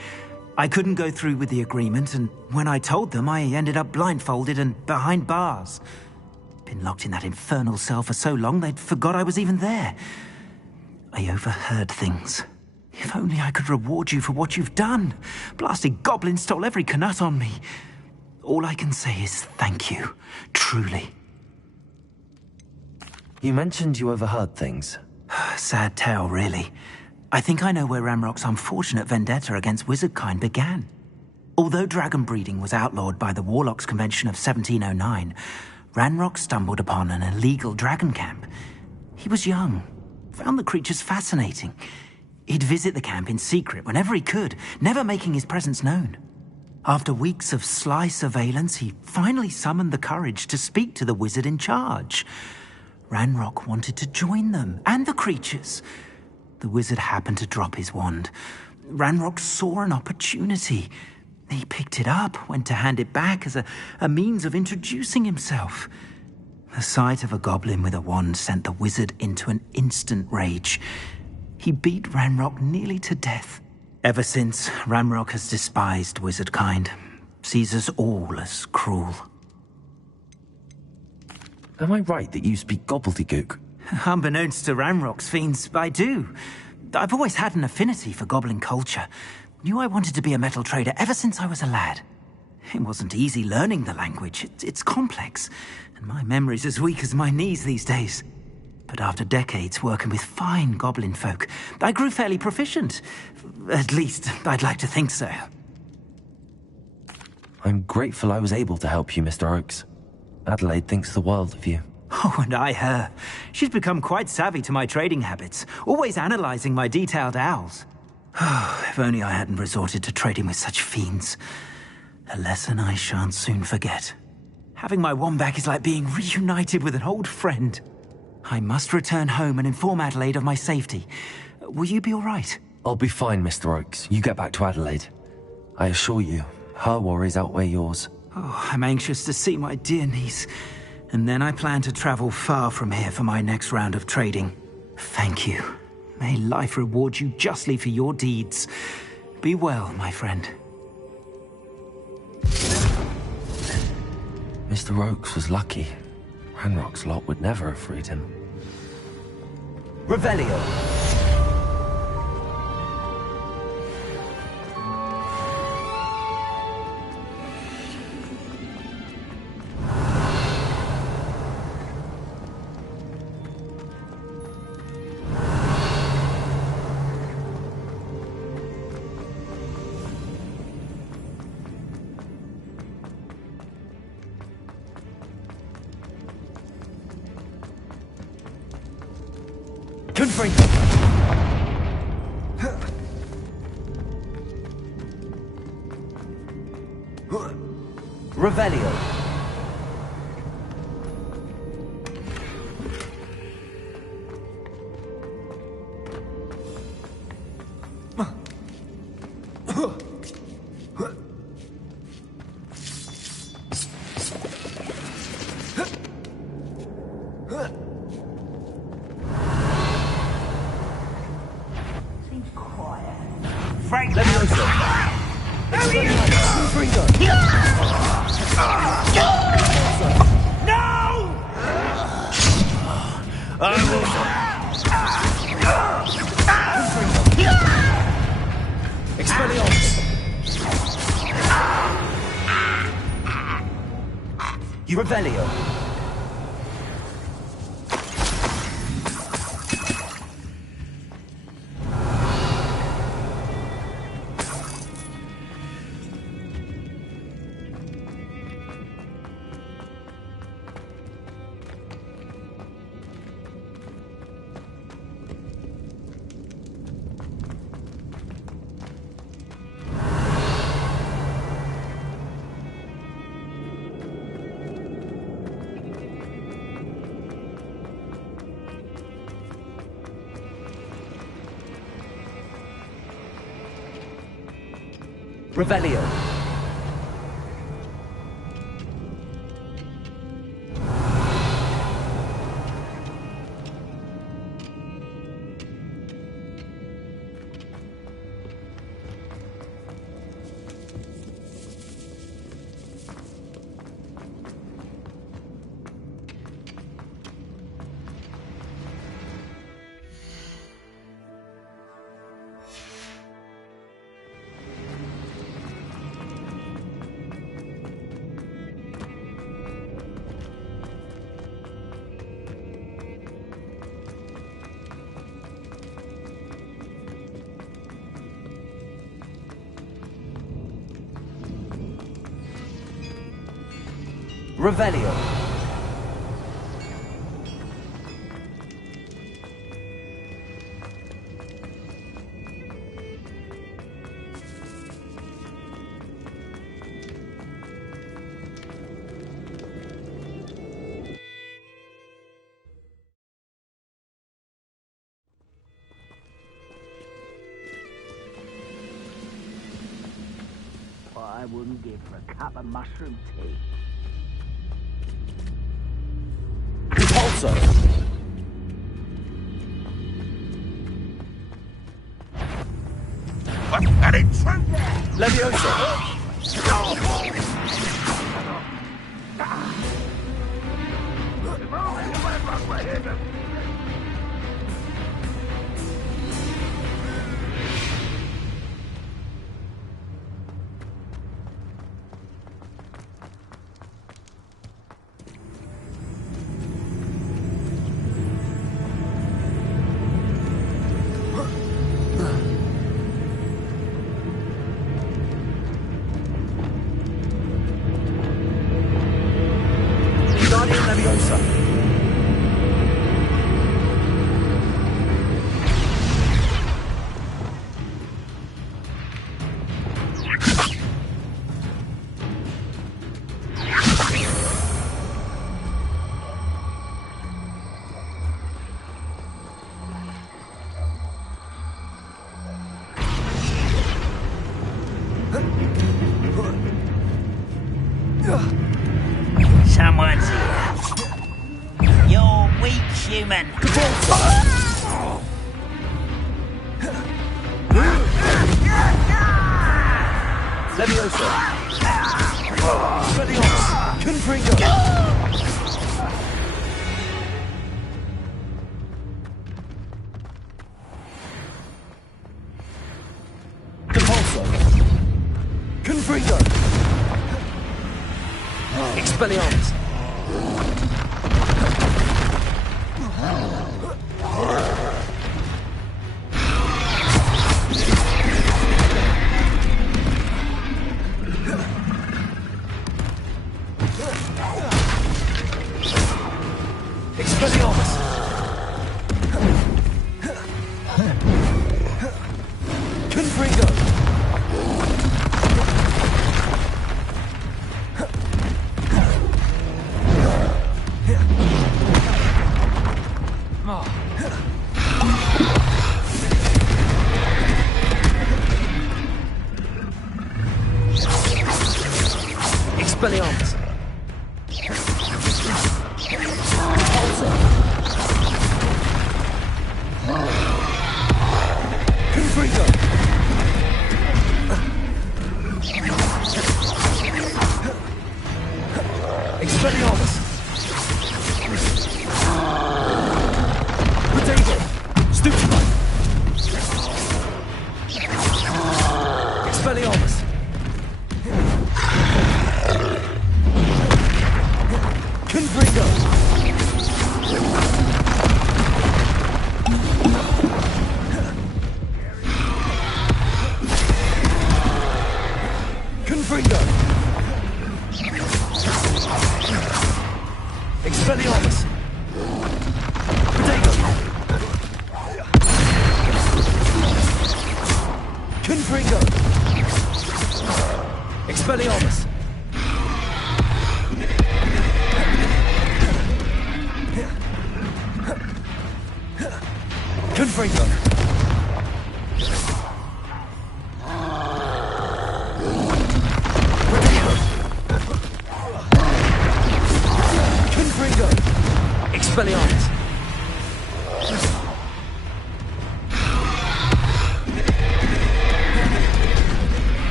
I couldn't go through with the agreement, and when I told them, I ended up blindfolded and behind bars. Been locked in that infernal cell for so long, they'd forgot I was even there. I overheard things. If only I could reward you for what you've done. Blasted goblins stole every canut on me. All I can say is thank you, truly. You mentioned you overheard things. Sad tale, really. I think I know where Ranrock's unfortunate vendetta against wizardkind began. Although dragon breeding was outlawed by the Warlocks Convention of 1709, Ranrock stumbled upon an illegal dragon camp. He was young, found the creatures fascinating. He'd visit the camp in secret whenever he could, never making his presence known. After weeks of sly surveillance, he finally summoned the courage to speak to the wizard in charge. Ranrock wanted to join them, and the creatures. The wizard happened to drop his wand. Ranrock saw an opportunity. He picked it up, went to hand it back as a means of introducing himself. The sight of a goblin with a wand sent the wizard into an instant rage. He beat Ranrock nearly to death. Ever since, Ranrock has despised wizardkind, sees us all as cruel. Am I right that you speak gobbledygook? Unbeknownst to Ranrock's fiends, I do. I've always had an affinity for goblin culture. Knew I wanted to be a metal trader ever since I was a lad. It wasn't easy learning the language. It's complex, and my memory's as weak as my knees these days. But after decades working with fine goblin folk, I grew fairly proficient. At least, I'd like to think so. I'm grateful I was able to help you, Mr. Oakes. Adelaide thinks the world of you. Oh, and I her. She's become quite savvy to my trading habits, always analyzing my detailed owls. If only I hadn't resorted to trading with such fiends. A lesson I shan't soon forget. Having my wand back is like being reunited with an old friend. I must return home and inform Adelaide of my safety. Will you be all right? I'll be fine, Mr. Oakes. You get back to Adelaide. I assure you, her worries outweigh yours. Oh, I'm anxious to see my dear niece. And then I plan to travel far from here for my next round of trading. Thank you. May life reward you justly for your deeds. Be well, my friend. Mr. Oakes was lucky. Ranrock's lot would never have freed him. Revelio. Revelio. Seems quiet. Frank, let me know, sir. Revelio. Revelio. Revelio. What I wouldn't give for a cup of mushroom tea. Repulsor. An intruder! Leviosa. Someone's here. You're weak, human. Leviosa. Expelliarmus. Confringo. Repulsor. Confringo. Expelliarmus. Expelliarmus. Confringo. Expelliarmus. Confringo. Expelliarmus. Potato. Stupefy. Expelliarmus. Confringo. Confringo. Expelliarmus. Potato. Confringo. Expelliarmus. Confringo.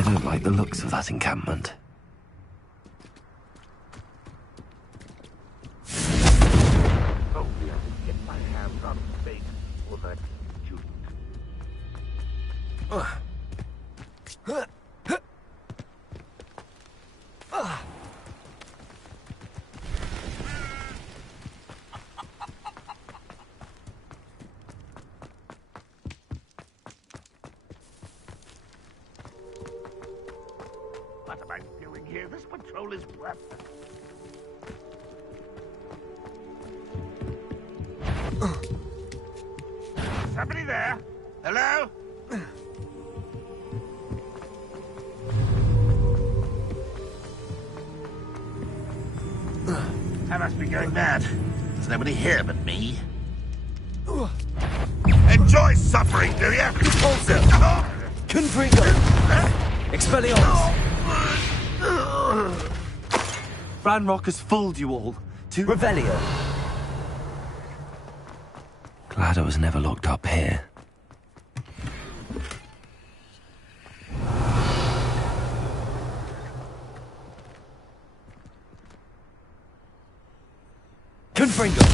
I don't like the looks of that encampment. Only I can get my hands on space for that student. What am I doing here? This patrol is worthless. Somebody there? Hello? I must be going mad. There's nobody here but me. Enjoy suffering, do you? Repulsive! Confringo! Expelliarmus! Ranrock has fooled you all. To Revelio! Glad I was never locked up here. Confringo!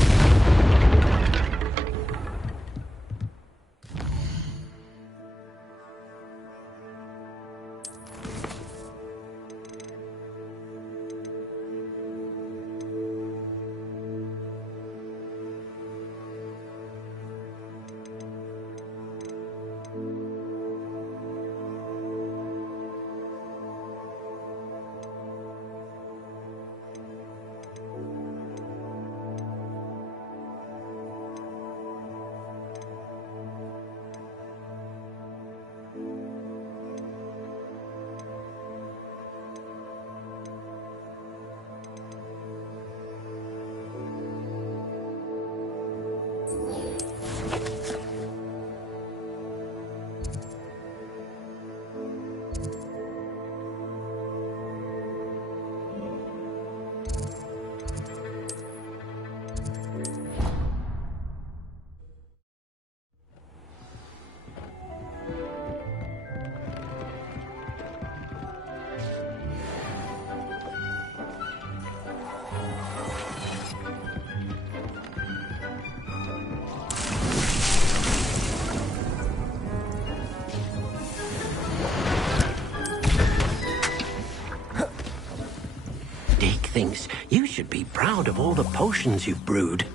Thinks you should be proud of all the potions you've brewed.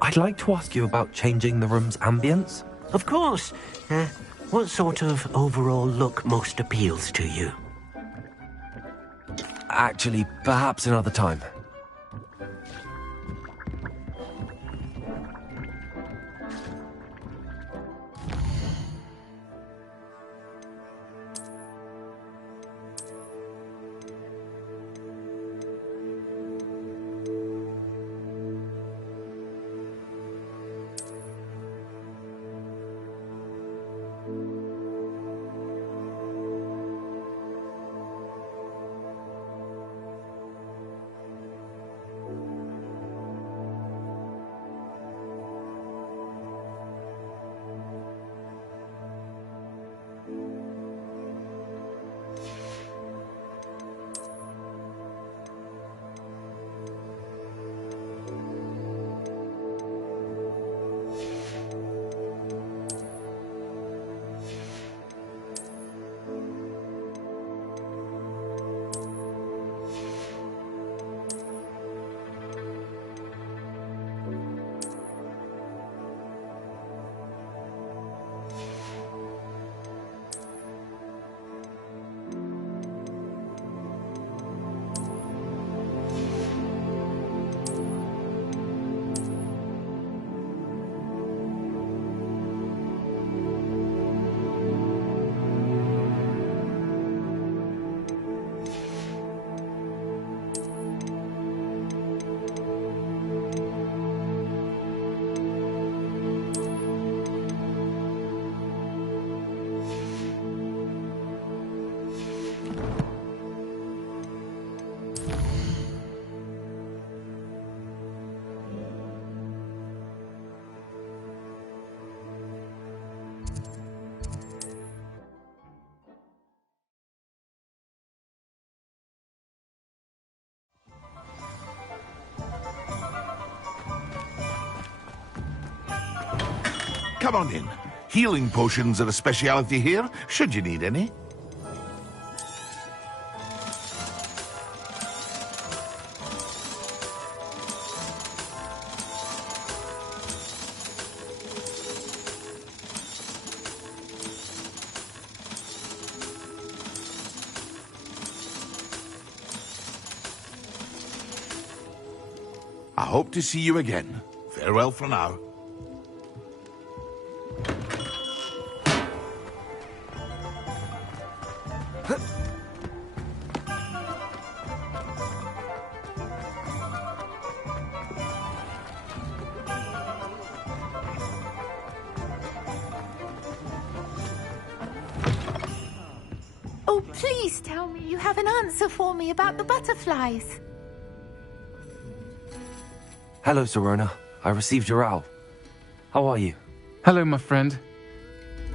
I'd like to ask you about changing the room's ambience. Of course. What sort of overall look most appeals to you? Actually, perhaps another time. Come on in. Healing potions are a speciality here, should you need any. I hope to see you again. Farewell for now. Oh, please tell me you have an answer for me about the butterflies. Hello, Serona. I received your owl. How are you? Hello, my friend.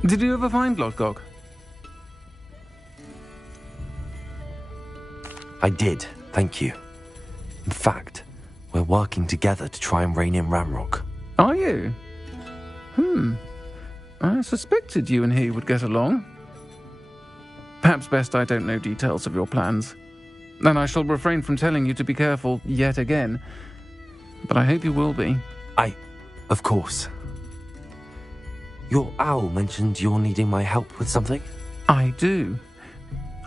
Did you ever find Lodgok? I did, thank you. In fact, we're working together to try and rein in Ranrock. Are you? I suspected you and he would get along. Perhaps best I don't know details of your plans. And I shall refrain from telling you to be careful yet again. But I hope you will be. Of course. Your owl mentioned you're needing my help with something? I do.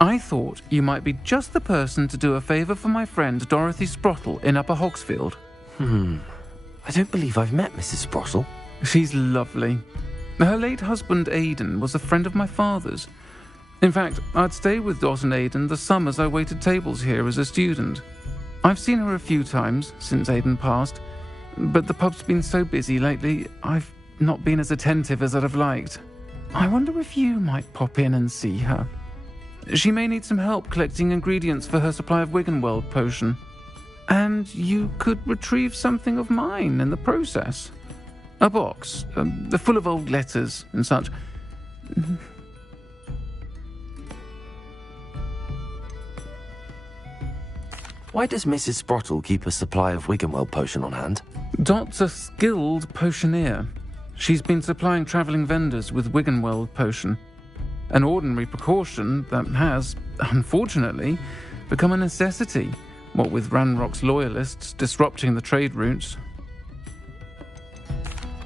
I thought you might be just the person to do a favour for my friend Dorothy Sprottle in Upper Hogsfield. I don't believe I've met Mrs. Sprottle. She's lovely. Her late husband Aidan was a friend of my father's. In fact, I'd stay with Dot and Aidan the summers I waited tables here as a student. I've seen her a few times since Aidan passed, but the pub's been so busy lately, I've not been as attentive as I'd have liked. I wonder if you might pop in and see her. She may need some help collecting ingredients for her supply of Wiggenweld potion. And you could retrieve something of mine in the process. A box, full of old letters and such. Why does Mrs. Sprottle keep a supply of Wiggenweld potion on hand? Dot's a skilled potioneer. She's been supplying travelling vendors with Wiggenweld potion. An ordinary precaution that has, unfortunately, become a necessity, what with Ranrock's loyalists disrupting the trade routes.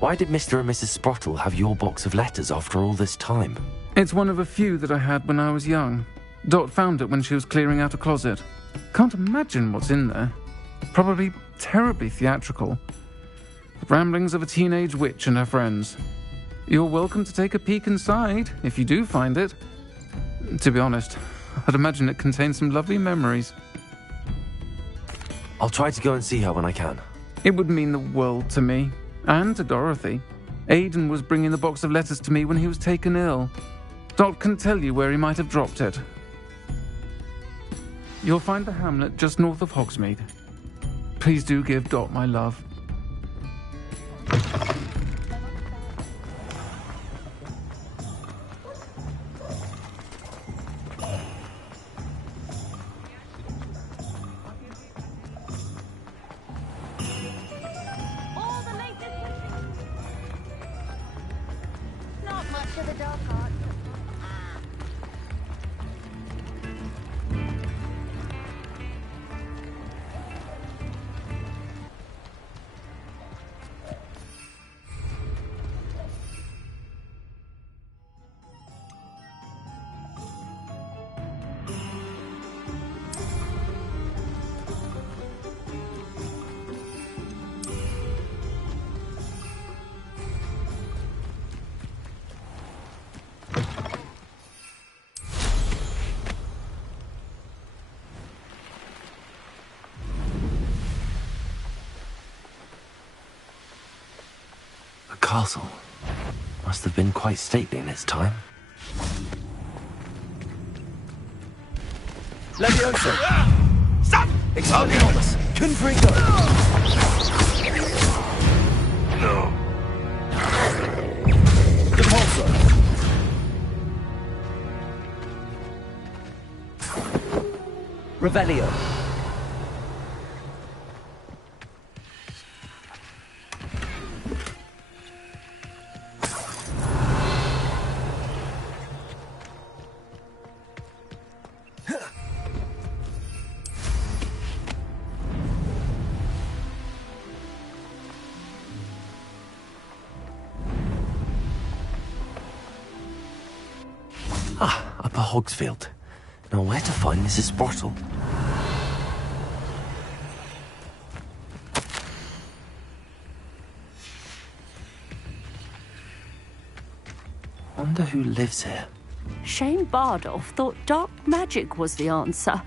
Why did Mr. and Mrs. Sprottle have your box of letters after all this time? It's one of a few that I had when I was young. Dot found it when she was clearing out a closet. Can't imagine what's in there. Probably terribly theatrical. The ramblings of a teenage witch and her friends. You're welcome to take a peek inside, if you do find it. To be honest, I'd imagine it contains some lovely memories. I'll try to go and see her when I can. It would mean the world to me, and to Dorothy. Aidan was bringing the box of letters to me when he was taken ill. Dot can tell you where he might have dropped it. You'll find the hamlet just north of Hogsmeade. Please do give Dot my love. Not much of the dog cart. The castle must have been quite stately in its time. Levioso! Stop! Expelliarmus! Confringo! No. Depulso! Revelio! Ah, Upper Hogsfield. Now where to find Mrs. Sprottle? Wonder who lives here. Shane Bardolph thought dark magic was the answer.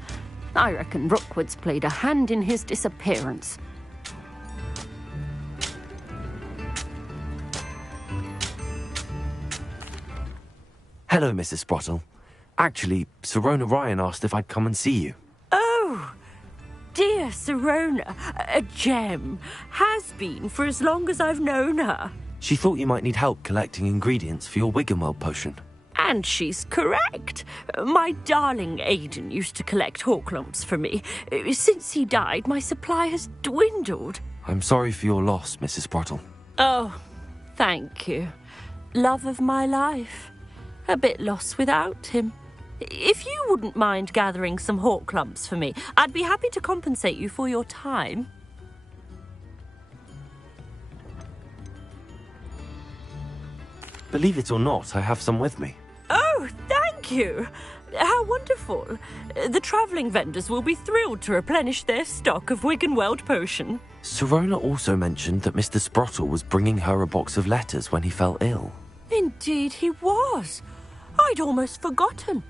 I reckon Rookwood's played a hand in his disappearance. Hello, Mrs. Sprottle. Actually, Sirona Ryan asked if I'd come and see you. Oh, dear Sirona, a gem. Has been for as long as I've known her. She thought you might need help collecting ingredients for your Wiggenweld potion. And she's correct. My darling Aidan used to collect hawklumps for me. Since he died, my supply has dwindled. I'm sorry for your loss, Mrs. Sprottle. Oh, thank you. Love of my life. A bit lost without him. If you wouldn't mind gathering some hawklumps for me, I'd be happy to compensate you for your time. Believe it or not, I have some with me. Oh, thank you. How wonderful. The travelling vendors will be thrilled to replenish their stock of Wiggenweld potion. Sirona also mentioned that Mr. Sprottle was bringing her a box of letters when he fell ill. Indeed he was. I'd almost forgotten.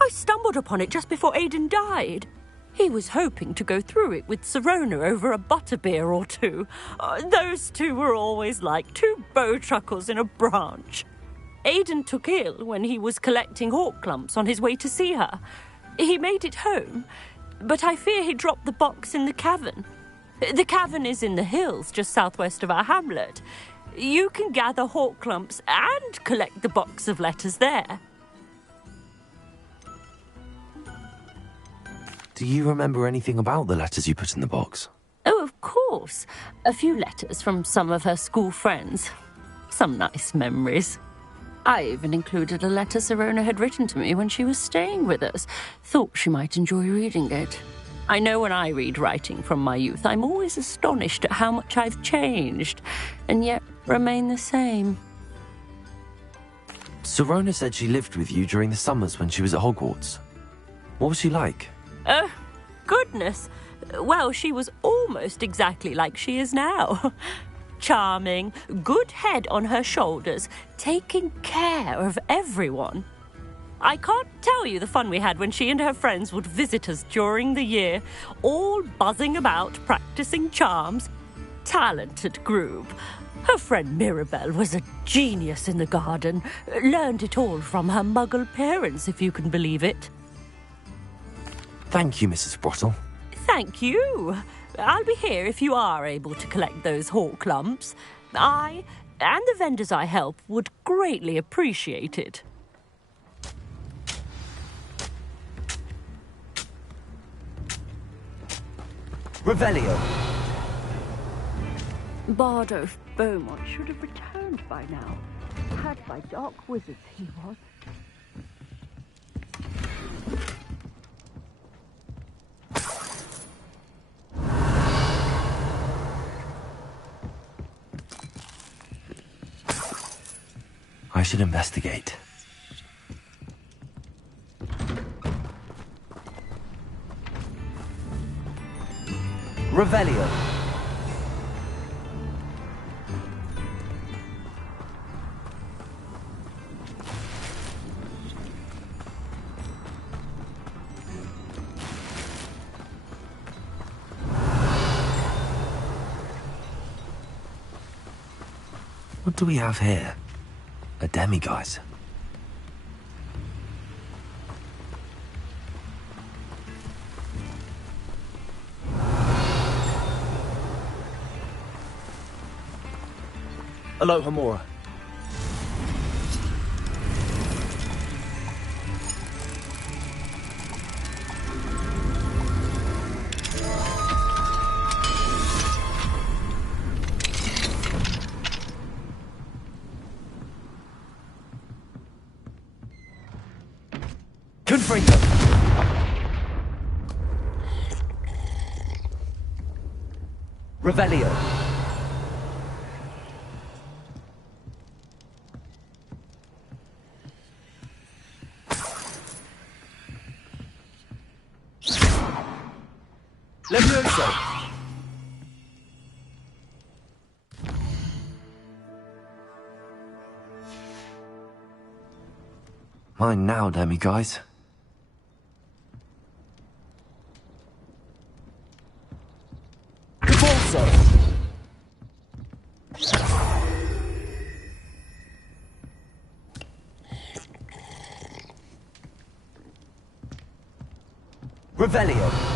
I stumbled upon it just before Aidan died. He was hoping to go through it with Sirona over a butterbeer or two. Those two were always like two bowtruckles in a branch. Aidan took ill when he was collecting hawklumps on his way to see her. He made it home, but I fear he dropped the box in the cavern. The cavern is in the hills just southwest of our hamlet. You can gather hawklumps and collect the box of letters there. Do you remember anything about the letters you put in the box? Oh, of course. A few letters from some of her school friends. Some nice memories. I even included a letter Sirona had written to me when she was staying with us. Thought she might enjoy reading it. I know when I read writing from my youth, I'm always astonished at how much I've changed, and yet remain the same. Sirona said she lived with you during the summers when she was at Hogwarts. What was she like? Oh, goodness. Well, she was almost exactly like she is now. Charming, good head on her shoulders, taking care of everyone. I can't tell you the fun we had when she and her friends would visit us during the year, all buzzing about, practicing charms. Talented group. Her friend Mirabelle was a genius in the garden. Learned it all from her muggle parents, if you can believe it. Thank you, Mrs. Sprottle. Thank you. I'll be here if you are able to collect those hawklumps. I, and the vendors I help, would greatly appreciate it. Revelio. Bardolph Beaumont should have returned by now. Had by dark wizards he was. I should investigate. Revelio. What do we have here? A demiguise. Aloha Mora. Confringo. Revelio. Levioso! Mine now, demi guys. Cavalso! Revelio!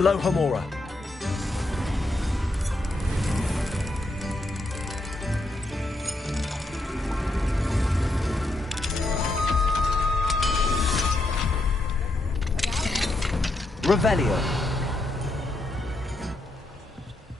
Aloha Mora. Revelio.